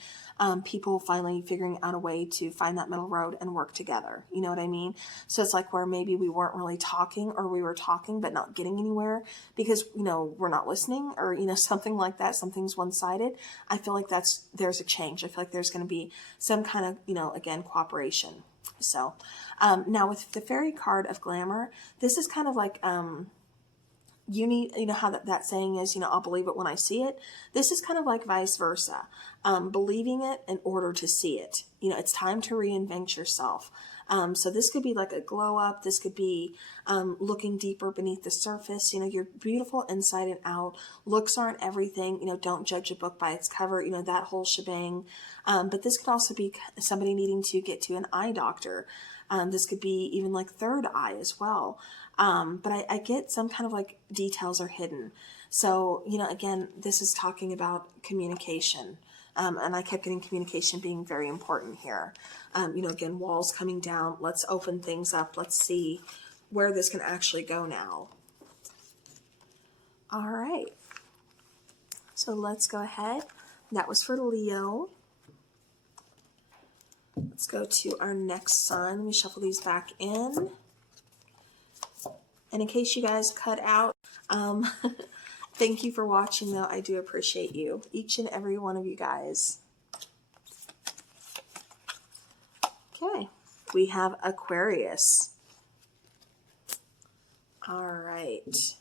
people finally figuring out a way to find that middle road and work together. You know what I mean? So it's like where maybe we weren't really talking, or we were talking but not getting anywhere because, you know, we're not listening, or, you know, something like that. Something's one-sided. I feel like there's a change. I feel like there's going to be some kind of, you know, again, cooperation. So now with the Fairy card of glamour, this is kind of like, you need, you know how that saying is, you know, I'll believe it when I see it. This is kind of like vice versa. Believing it in order to see it. You know, it's time to reinvent yourself. So this could be like a glow up. This could be looking deeper beneath the surface. You know, you're beautiful inside and out. Looks aren't everything. You know, don't judge a book by its cover. You know, that whole shebang. But this could also be somebody needing to get to an eye doctor. This could be even like third eye as well. But I get some kind of like details are hidden. So, you know, again, this is talking about communication. And I kept getting communication being very important here. You know, again, walls coming down. Let's open things up. Let's see where this can actually go now. All right. So let's go ahead. That was for Leo. Let's go to our next sun. Let me shuffle these back in. And in case you guys cut out, thank you for watching, though. I do appreciate you, each and every one of you guys. Okay, we have Aquarius. All right.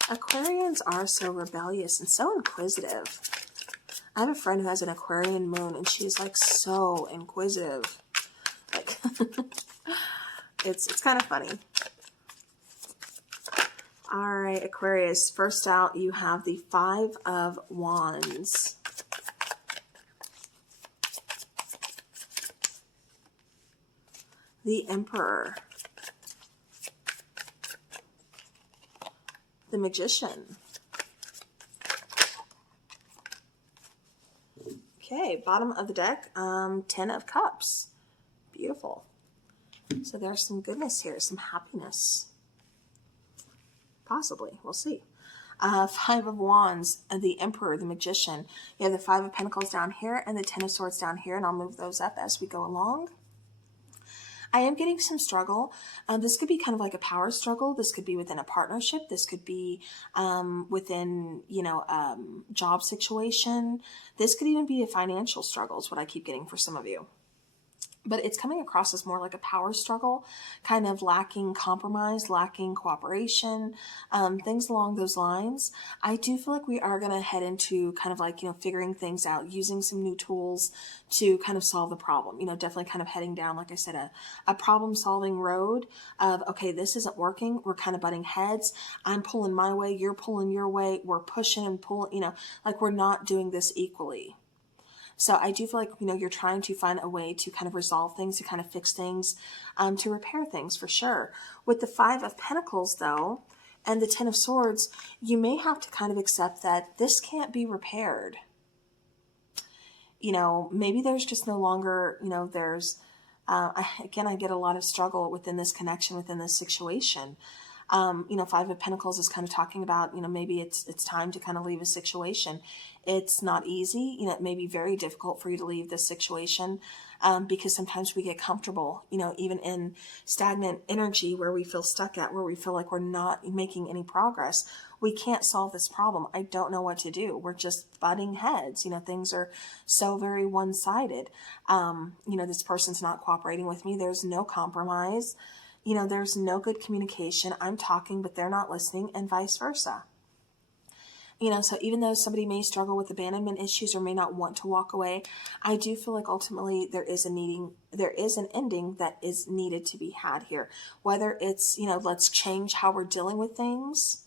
Aquarians are so rebellious and so inquisitive. I have a friend who has an Aquarian moon, and she's like so inquisitive. Like, it's kind of funny. All right, Aquarius. First out, you have the Five of Wands. The Emperor. The Magician. Okay, bottom of the deck, 10 of Cups. Beautiful. So there's some goodness here, some happiness. Possibly, we'll see. Five of Wands, the Emperor, the Magician. You have the Five of Pentacles down here and the Ten of Swords down here, and I'll move those up as we go along. I am getting some struggle. This could be kind of like a power struggle. This could be within a partnership. This could be within, you know, job situation. This could even be a financial struggle is what I keep getting for some of you. But it's coming across as more like a power struggle, kind of lacking compromise, lacking cooperation, things along those lines. I do feel like we are going to head into kind of like, you know, figuring things out, using some new tools to kind of solve the problem. You know, definitely kind of heading down, like I said, a problem-solving road of, okay, this isn't working. We're kind of butting heads. I'm pulling my way. You're pulling your way. We're pushing and pulling, you know, like we're not doing this equally. So I do feel like, you know, you're trying to find a way to kind of resolve things, to kind of fix things, to repair things for sure. With the Five of Pentacles, though, and the Ten of Swords, you may have to kind of accept that this can't be repaired. You know, maybe there's just no longer, you know, there's, I get a lot of struggle within this connection, within this situation. You know, Five of Pentacles is kind of talking about, you know, maybe it's time to kind of leave a situation. It's not easy. You know, it may be very difficult for you to leave this situation because sometimes we get comfortable, you know, even in stagnant energy where we feel stuck at, where we feel like we're not making any progress. We can't solve this problem. I don't know what to do. We're just butting heads. You know, things are so very one-sided. You know, this person's not cooperating with me. There's no compromise. You know, there's no good communication. I'm talking, but they're not listening, and vice versa. You know, so even though somebody may struggle with abandonment issues or may not want to walk away, I do feel like ultimately there is an ending that is needed to be had here. Whether it's, you know, let's change how we're dealing with things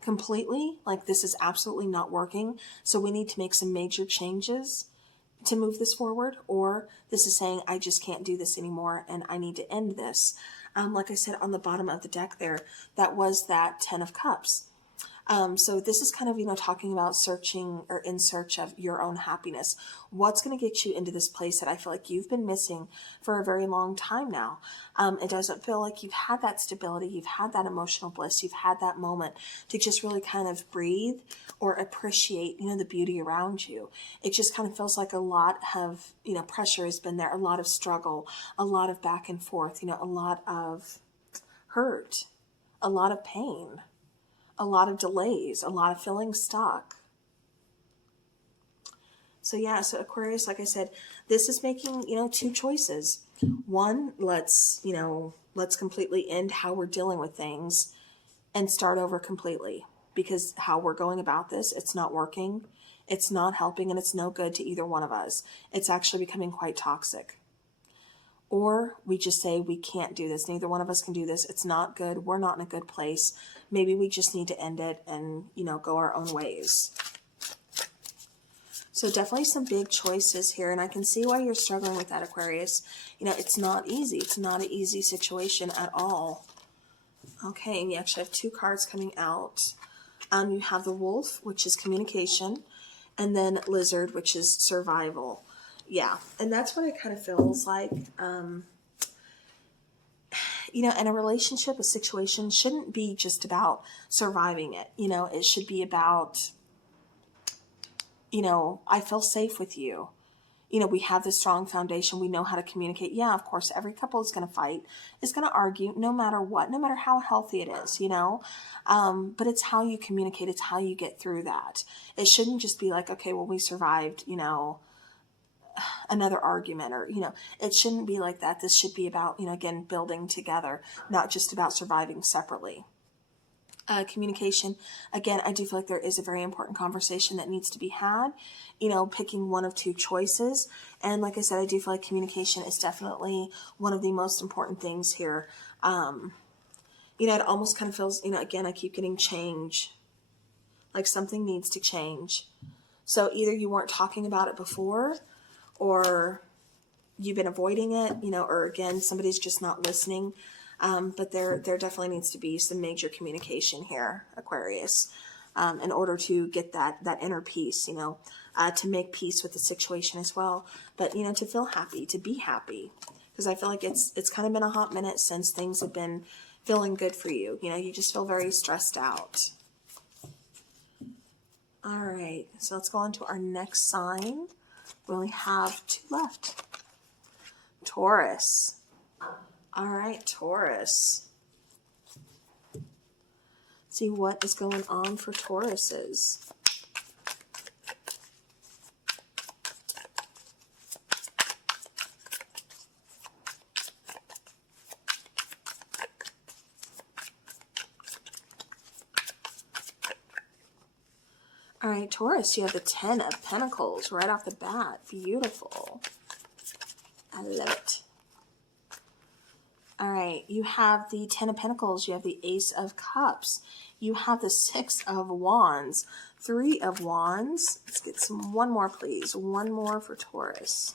completely, like this is absolutely not working, so we need to make some major changes to move this forward, or this is saying, I just can't do this anymore and I need to end this. Like I said, on the bottom of the deck there, that was that 10 of Cups. So this is kind of, you know, talking about searching or in search of your own happiness. What's going to get you into this place that I feel like you've been missing for a very long time now? It doesn't feel like you've had that stability. You've had that emotional bliss. You've had that moment to just really kind of breathe or appreciate, you know, the beauty around you. It just kind of feels like a lot of, you know, pressure has been there, a lot of struggle, a lot of back and forth, you know, a lot of hurt, a lot of pain, a lot of delays, a lot of feeling stuck. So yeah, so Aquarius, like I said, this is making, you know, two choices. One, let's completely end how we're dealing with things and start over completely, because how we're going about this, it's not working, it's not helping, and it's no good to either one of us. It's actually becoming quite toxic. Or we just say, we can't do this. Neither one of us can do this. It's not good. We're not in a good place. Maybe we just need to end it and, you know, go our own ways. So definitely some big choices here. And I can see why you're struggling with that, Aquarius. You know, it's not easy. It's not an easy situation at all. Okay, and you actually have two cards coming out. You have the Wolf, which is communication, and then Lizard, which is survival. Yeah, and that's what it kind of feels like. You know, in a relationship, a situation shouldn't be just about surviving it. You know, it should be about, you know, I feel safe with you. You know, we have this strong foundation. We know how to communicate. Yeah, of course, every couple is going to fight, is going to argue, no matter what, no matter how healthy it is, you know. But it's how you communicate. It's how you get through that. It shouldn't just be like, okay, well, we survived, you know, another argument, or, you know, it shouldn't be like that. This should be about, you know, again, building together, not just about surviving separately. Communication, again, I do feel like there is a very important conversation that needs to be had, you know, picking one of two choices. And like I said, I do feel like communication is definitely one of the most important things here. You know, it almost kind of feels, you know, again, I keep getting change, like something needs to change. So either you weren't talking about it before, or you've been avoiding it, you know, or again, somebody's just not listening. But there definitely needs to be some major communication here, Aquarius, in order to get that inner peace, you know, to make peace with the situation as well. But, you know, to feel happy, to be happy, because I feel like it's kind of been a hot minute since things have been feeling good for you. You know, you just feel very stressed out. All right, so let's go on to our next sign. We only have two left. Taurus. All right, Taurus. See what is going on for Tauruses. All right, Taurus, you have the 10 of Pentacles right off the bat. Beautiful. I love it. All right, you have the 10 of Pentacles. You have the Ace of Cups. You have the 6 of Wands. 3 of Wands. Let's get one more, please. One more for Taurus.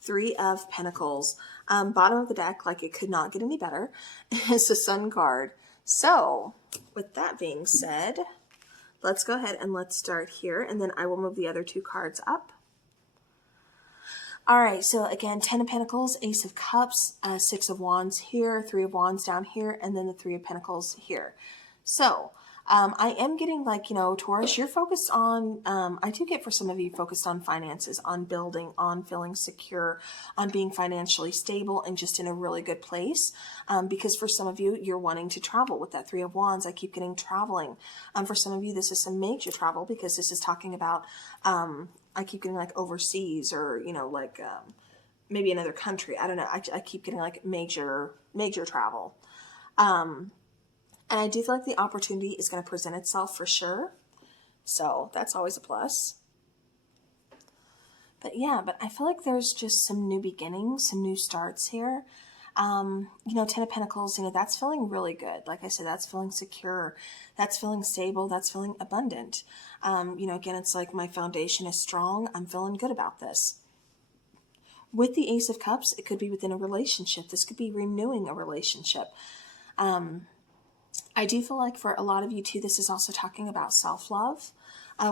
3 of Pentacles. Bottom of the deck, like it could not get any better, is the Sun card. So, with that being said, let's go ahead and let's start here, and then I will move the other two cards up. All right, so again, 10 of Pentacles, Ace of Cups, 6 of Wands here, 3 of Wands down here, and then the 3 of Pentacles here. So, I am getting like, you know, Taurus, you're focused on, I do get for some of you focused on finances, on building, on feeling secure, on being financially stable and just in a really good place. Because for some of you, you're wanting to travel with that 3 of Wands. I keep getting traveling. For some of you, this is some major travel because this is talking about, I keep getting like overseas or, you know, like, maybe another country. I don't know. I keep getting like major travel. And I do feel like the opportunity is going to present itself for sure. So that's always a plus. But yeah, but I feel like there's just some new beginnings, some new starts here. You know, Ten of Pentacles, you know, that's feeling really good. Like I said, that's feeling secure. That's feeling stable. That's feeling abundant. You know, again, it's like my foundation is strong. I'm feeling good about this. With the Ace of Cups, it could be within a relationship. This could be renewing a relationship. I do feel like for a lot of you too, this is also talking about self-love.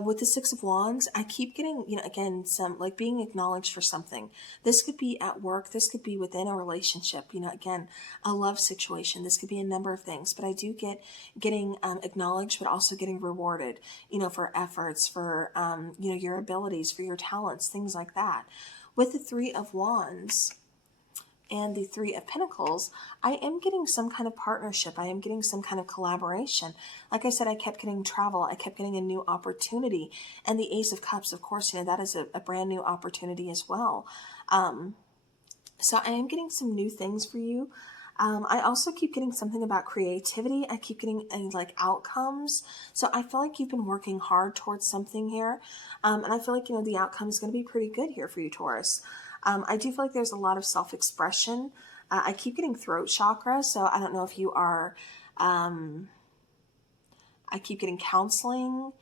With the Six of Wands, I keep getting, you know, again, some like being acknowledged for something. This could be at work. This could be within a relationship, you know, again, a love situation. This could be a number of things, but I do get getting acknowledged, but also getting rewarded, you know, for efforts, for, you know, your abilities, for your talents, things like that. With the Three of Wands and the Three of Pentacles, I am getting some kind of partnership. I am getting some kind of collaboration. Like I said, I kept getting travel. I kept getting a new opportunity. And the Ace of Cups, of course, you know, that is a brand new opportunity as well. So I am getting some new things for you. I also keep getting something about creativity. I keep getting like outcomes. So I feel like you've been working hard towards something here. And I feel like, you know, the outcome is going to be pretty good here for you, Taurus. I do feel like there's a lot of self-expression. I keep getting throat chakra, so I don't know if you are, I keep getting counseling,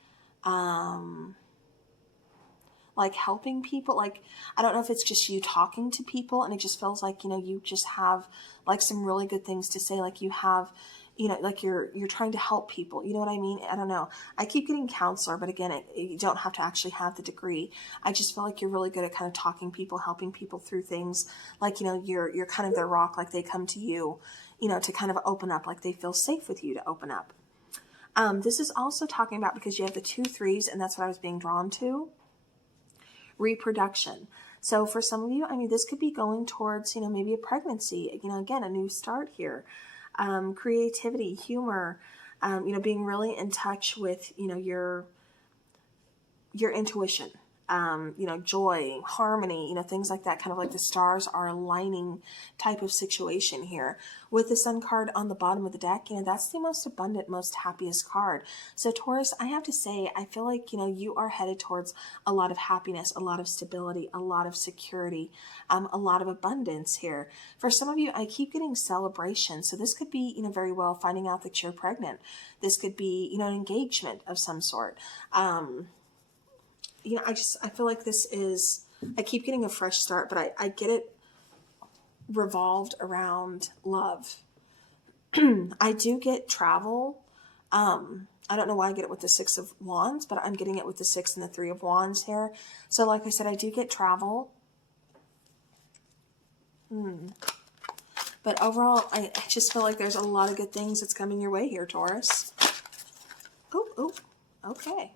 like helping people. Like, I don't know if it's just you talking to people and it just feels like, you know, you just have like some really good things to say. Like you have, you know, like you're trying to help people. You know what I mean? I don't know. I keep getting counselor, but again, you don't have to actually have the degree. I just feel like you're really good at kind of talking people, helping people through things. Like, you know, you're kind of their rock. Like they come to you, you know, to kind of open up, like they feel safe with you to open up. This is also talking about, because you have the 2 3s, and that's what I was being drawn to, reproduction. So for some of you, I mean, this could be going towards, you know, maybe a pregnancy, you know, again, a new start here. Creativity, humor, you know, being really in touch with, you know, your intuition, you know, joy, harmony, you know, things like that, kind of like the stars are aligning type of situation here. With the Sun card on the bottom of the deck, you know, that's the most abundant, most happiest card. So Taurus, I have to say, I feel like, you know, you are headed towards a lot of happiness, a lot of stability, a lot of security, a lot of abundance here. For some of you, I keep getting celebration. So this could be, you know, very well finding out that you're pregnant. This could be, you know, an engagement of some sort. You know, I feel like this is, I keep getting a fresh start, but I get it revolved around love. I do get travel. I don't know why I get it with the Six of Wands, but I'm getting it with the 6 and the 3 of Wands here. So like I said, I do get travel. But overall, I just feel like there's a lot of good things that's coming your way here, Taurus. Oh, okay.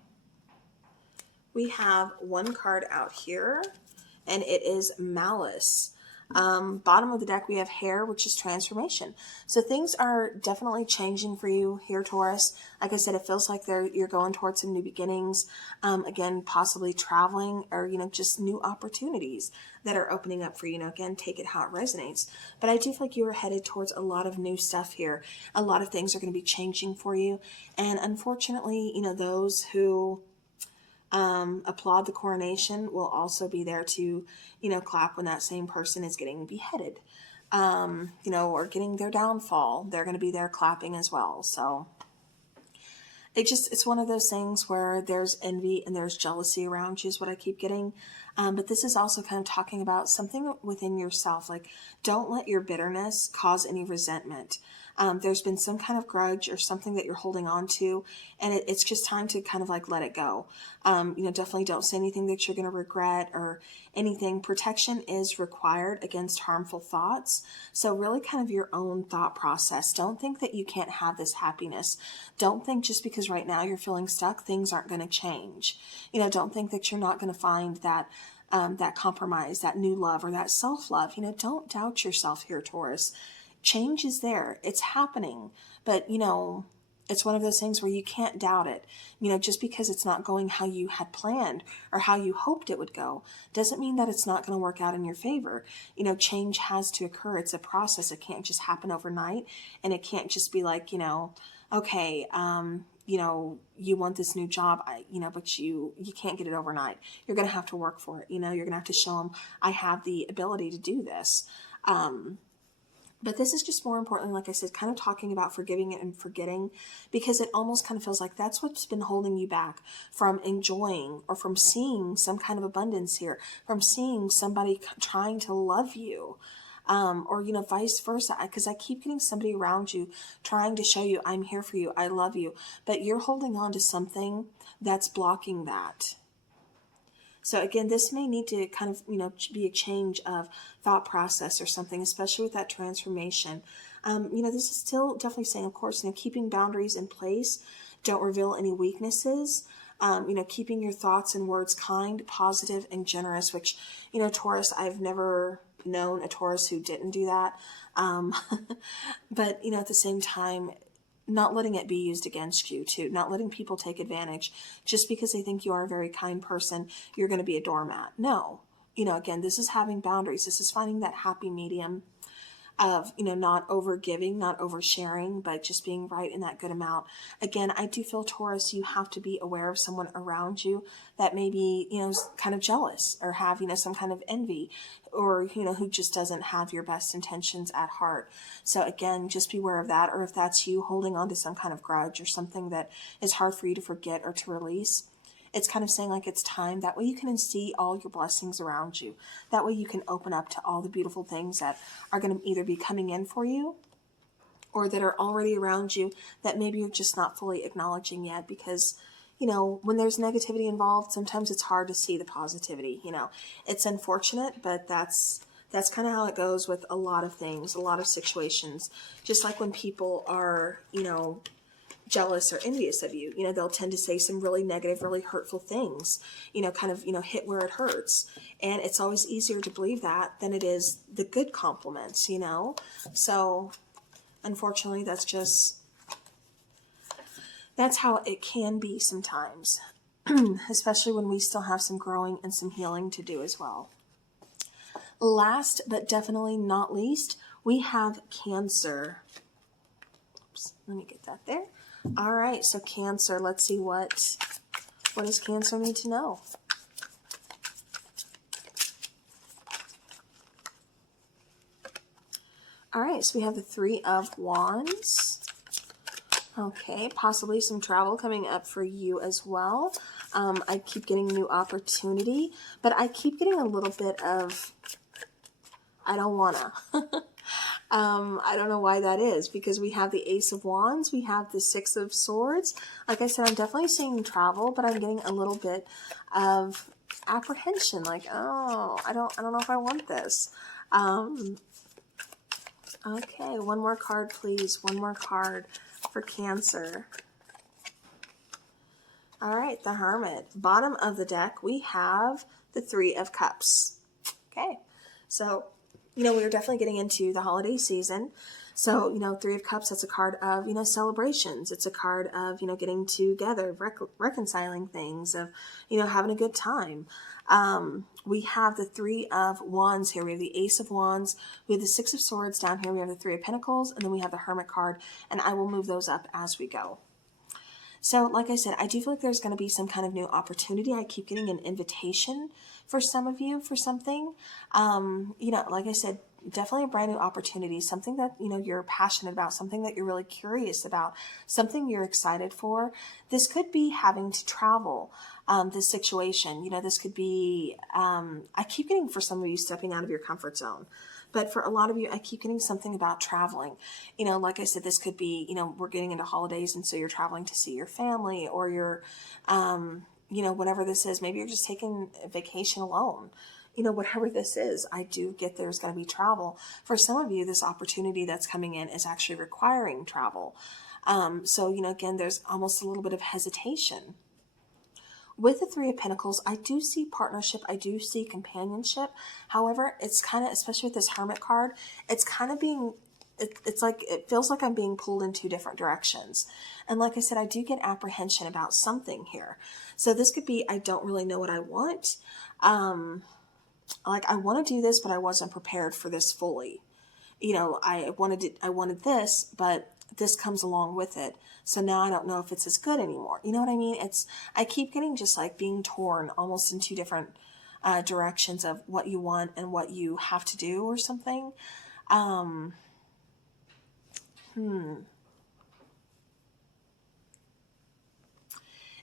We have one card out here, and it is Malice. Bottom of the deck, we have Hair, which is transformation. So things are definitely changing for you here, Taurus. Like I said, it feels like you're going towards some new beginnings. Again, possibly traveling, or, you know, just new opportunities that are opening up for you. You know, again, take it how it resonates. But I do feel like you are headed towards a lot of new stuff here. A lot of things are going to be changing for you. And unfortunately, you know, those who applaud the coronation will also be there to, you know, clap when that same person is getting beheaded, you know, or getting their downfall. They're going to be there clapping as well. So it's one of those things where there's envy and there's jealousy around you is what I keep getting. But this is also kind of talking about something within yourself. Like, don't let your bitterness cause any resentment. There's been some kind of grudge or something that you're holding on to, and it's just time to kind of like let it go. You know, definitely don't say anything that you're going to regret or anything. Protection is required against harmful thoughts. So really kind of your own thought process. Don't think that you can't have this happiness. Don't think just because right now you're feeling stuck, things aren't going to change. You know, don't think that you're not going to find that that compromise, that new love, or that self-love. You know, don't doubt yourself here, Taurus. Change is there. It's happening. But, you know, It's one of those things where you can't doubt it. Just because it's not going how you had planned or how you hoped it would go, doesn't mean that it's not going to work out in your favor. Change has to occur. It's a process. It can't just happen overnight. And it can't just be like, okay, you want this new job, but you can't get it overnight. You're going to have to work for it. You're going to have to show them, I have the ability to do this. But this is just more importantly, like I said, kind of talking about forgiving it and forgetting, because it almost kind of feels like that's what's been holding you back from enjoying or from seeing some kind of abundance here, from seeing somebody trying to love you. Or, vice versa, because I keep getting somebody around you trying to show you, I'm here for you, I love you, but you're holding on to something that's blocking that. So again, this may need to kind of, be a change of thought process or something, especially with that transformation. This is still definitely saying, of course, keeping boundaries in place, don't reveal any weaknesses. Keeping your thoughts and words kind, positive, and generous, which, Taurus, I've never known a Taurus who didn't do that. But, at the same time, not letting it be used against you too, not letting people take advantage just because they think you are a very kind person, you're going to be a doormat. No, again, this is having boundaries. This is finding that happy medium of, not over giving, not oversharing, but just being right in that good amount. Again, I do feel, Taurus, you have to be aware of someone around you that may be, kind of jealous or have, some kind of envy, or, who just doesn't have your best intentions at heart. So again, just be aware of that. Or if that's you holding on to some kind of grudge or something that is hard for you to forget or to release, it's kind of saying like it's time. That way you can see all your blessings around you. That way you can open up to all the beautiful things that are going to either be coming in for you or that are already around you that maybe you're just not fully acknowledging yet, because when there's negativity involved, sometimes it's hard to see the positivity. It's unfortunate, but that's kind of how it goes with a lot of things, a lot of situations. Just like when people are, jealous or envious of you, they'll tend to say some really negative, really hurtful things, kind of, hit where it hurts. And it's always easier to believe that than it is the good compliments, So unfortunately, that's how it can be sometimes, especially when we still have some growing and some healing to do as well. Last, but definitely not least, we have Cancer. Oops, let me get that there. All right, so Cancer, let's see what does Cancer need to know? All right, so we have the Three of Wands. Okay, possibly some travel coming up for you as well. I keep getting new opportunity, but I keep getting a little bit of, I don't wanna. I don't know why that is, because we have the Ace of Wands, we have the Six of Swords. Like I said, I'm definitely seeing travel, but I'm getting a little bit of apprehension, like, oh, I don't know if I want this. Okay, one more card, please. One more card for Cancer. All right, the Hermit. Bottom of the deck, we have the Three of Cups. Okay, so, we're definitely getting into the holiday season. So, Three of Cups, that's a card of, celebrations. It's a card of, getting together, reconciling things, of, having a good time. We have the Three of Wands here. We have the Ace of Wands. We have the Six of Swords down here. We have the Three of Pentacles, and then we have the Hermit card, and I will move those up as we go. So, like I said, I do feel like there's going to be some kind of new opportunity. I keep getting an invitation for some of you for something. Like I said, definitely a brand new opportunity, something that, you're passionate about, something that you're really curious about, something you're excited for. This could be having to travel, this situation. This could be, I keep getting for some of you stepping out of your comfort zone. But for a lot of you, I keep getting something about traveling. Like I said, this could be, we're getting into holidays, and so you're traveling to see your family, or you're, whatever this is. Maybe you're just taking a vacation alone. Whatever this is, I do get there's going to be travel. For some of you, this opportunity that's coming in is actually requiring travel. So, again, there's almost a little bit of hesitation. With the Three of Pentacles, I do see partnership. I do see companionship. However, it's kind of, especially with this Hermit card, it's kind of being it's like, it feels like I'm being pulled in two different directions. And like I said, I do get apprehension about something here. So this could be, I don't really know what I want. Like I want to do this, but I wasn't prepared for this fully. You know, I wanted this, but this comes along with it. So now I don't know if it's as good anymore. You know what I mean? I keep getting just like being torn almost in two different directions of what you want and what you have to do or something.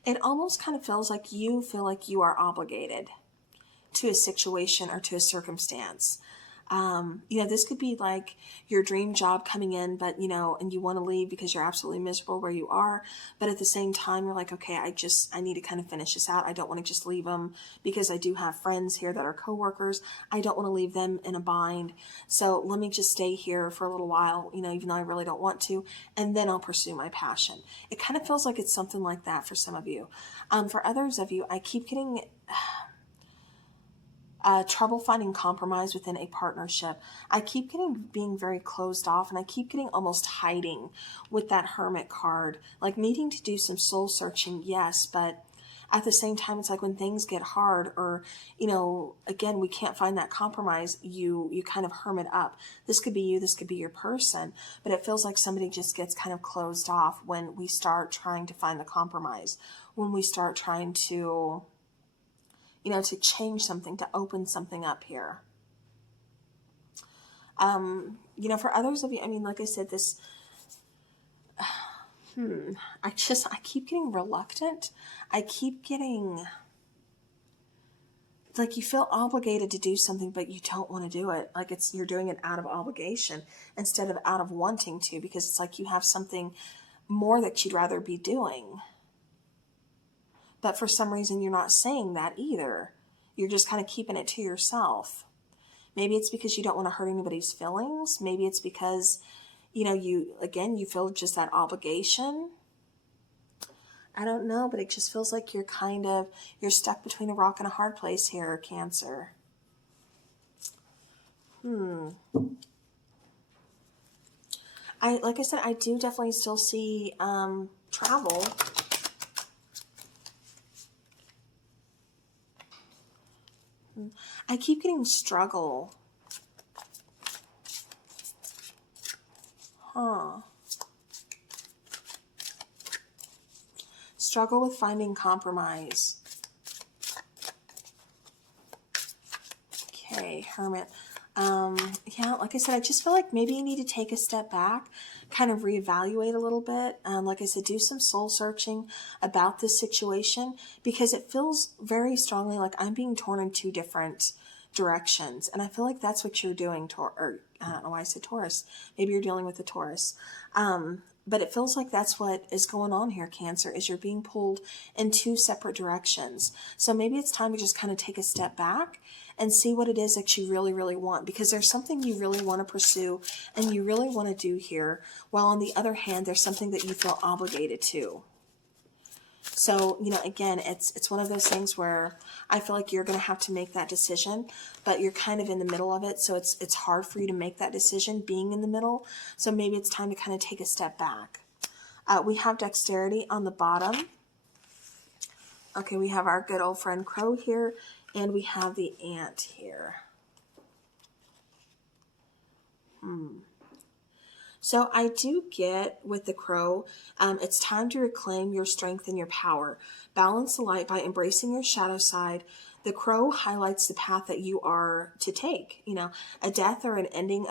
It almost kind of feels like you feel like you are obligated to a situation or to a circumstance. You know, this could be like your dream job coming in, but you know, and you want to leave because you're absolutely miserable where you are. But at the same time, you're like, okay, I need to kind of finish this out. I don't want to just leave them because I do have friends here that are coworkers. I don't want to leave them in a bind. So let me just stay here for a little while, you know, even though I really don't want to, and then I'll pursue my passion. It kind of feels like it's something like that for some of you. For others of you, I keep getting trouble finding compromise within a partnership. I keep getting being very closed off, and I keep getting almost hiding with that Hermit card, like needing to do some soul searching, yes, but at the same time, it's like when things get hard, or you know, again, we can't find that compromise, you kind of hermit up. This could be you, this could be your person, but it feels like somebody just gets kind of closed off when we start trying to find the compromise, when we start trying to, you know, to change something, to open something up here. You know, for others of you, I mean, like I said, this, I keep getting reluctant. I keep getting, like you feel obligated to do something, but you don't want to do it. Like you're doing it out of obligation instead of out of wanting to, because it's like you have something more that you'd rather be doing. But for some reason, you're not saying that either. You're just kind of keeping it to yourself. Maybe it's because you don't want to hurt anybody's feelings. Maybe it's because, you know, you feel just that obligation. I don't know, but it just feels like you're stuck between a rock and a hard place here, Cancer. Like I said, I do definitely still see travel. I keep getting struggle. Struggle with finding compromise. Okay, Hermit. Yeah, like I said, I just feel like maybe you need to take a step back, kind of reevaluate a little bit. Like I said, do some soul searching about this situation, because it feels very strongly like I'm being torn in two different directions. And I feel like that's what you're doing, or I don't know why I said Taurus. Maybe you're dealing with the Taurus. But it feels like that's what is going on here, Cancer, is you're being pulled in two separate directions. So maybe it's time to just kind of take a step back and see what it is that you really, really want, because there's something you really want to pursue and you really want to do here, while on the other hand, there's something that you feel obligated to. So, you know, again, it's one of those things where I feel like you're going to have to make that decision, but you're kind of in the middle of it. So it's hard for you to make that decision being in the middle. So maybe it's time to kind of take a step back. We have dexterity on the bottom. Okay, we have our good old friend Crow here, and we have the ant here. So I do get with the Crow, it's time to reclaim your strength and your power. Balance the light by embracing your shadow side. The Crow highlights the path that you are to take. You know, a death or an ending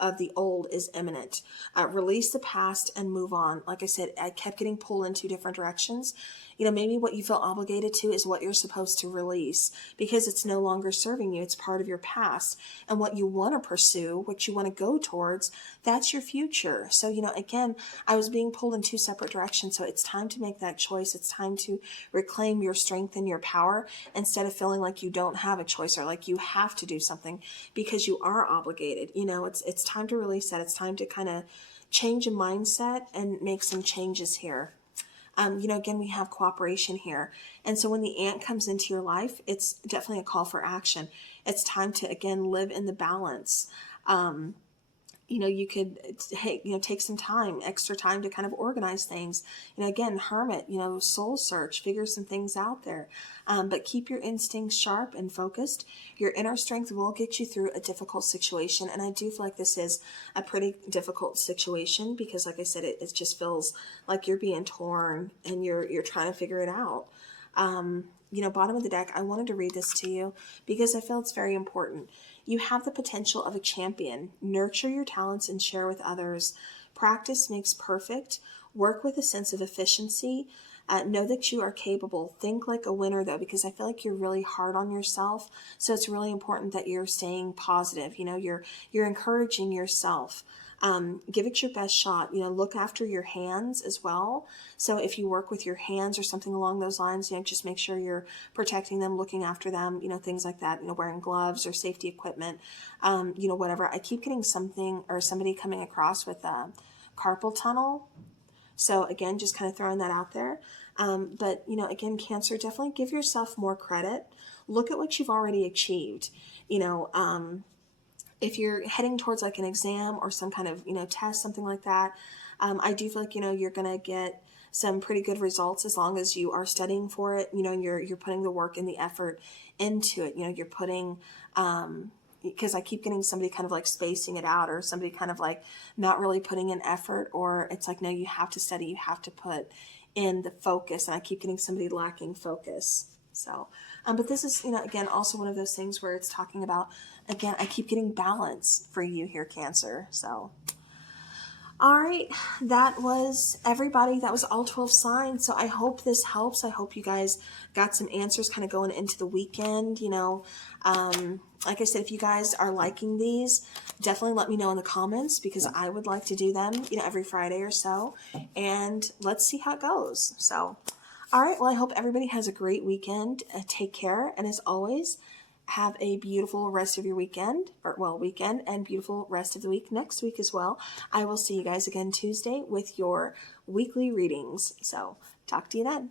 of the old is imminent. Release the past and move on. Like I said, I kept getting pulled in two different directions. You know, maybe what you feel obligated to is what you're supposed to release, because it's no longer serving you. It's part of your past. And what you want to pursue, what you want to go towards, that's your future. So, you know, again, I was being pulled in two separate directions. So it's time to make that choice. It's time to reclaim your strength and your power, instead of feeling like you don't have a choice or like you have to do something because you are obligated. You know, it's time to release that. It's time to kind of change a mindset and make some changes here. You know, again, we have cooperation here. And so when the ant comes into your life, it's definitely a call for action. It's time to, again, live in the balance. you could take some time, extra time to kind of organize things. Again, hermit, soul search, figure some things out there. But keep your instincts sharp and focused. Your inner strength will get you through a difficult situation. And I do feel like this is a pretty difficult situation because, like I said, it just feels like you're being torn and you're trying to figure it out. Bottom of the deck, I wanted to read this to you because I feel it's very important. You have the potential of a champion. Nurture your talents and share with others. Practice makes perfect. Work with a sense of efficiency. Know that you are capable. Think like a winner, though, because I feel like you're really hard on yourself. So it's really important that you're staying positive. You're encouraging yourself. Give it your best shot. Look after your hands as well. So if you work with your hands or something along those lines, just make sure you're protecting them, looking after them, things like that, wearing gloves or safety equipment, whatever. I keep getting something or somebody coming across with a carpal tunnel. So again, just kind of throwing that out there. But again, Cancer, definitely give yourself more credit. Look at what you've already achieved. If you're heading towards like an exam or some kind of, test, something like that, I do feel like, you're going to get some pretty good results as long as you are studying for it, and you're putting the work and the effort into it. You're putting, because I keep getting somebody kind of like spacing it out or somebody kind of like not really putting in effort, or it's like, no, you have to study, you have to put in the focus. And I keep getting somebody lacking focus. So, but this is, again, also one of those things where it's talking about, again, I keep getting balance for you here, Cancer. So, all right, that was everybody. That was all 12 signs. So I hope this helps. I hope you guys got some answers kind of going into the weekend. Like I said, if you guys are liking these, definitely let me know in the comments because I would like to do them, every Friday or so. And let's see how it goes. So, all right, well, I hope everybody has a great weekend. Take care. And as always, have a beautiful rest of your weekend, weekend, and beautiful rest of the week next week as well. I will see you guys again Tuesday with your weekly readings. So talk to you then.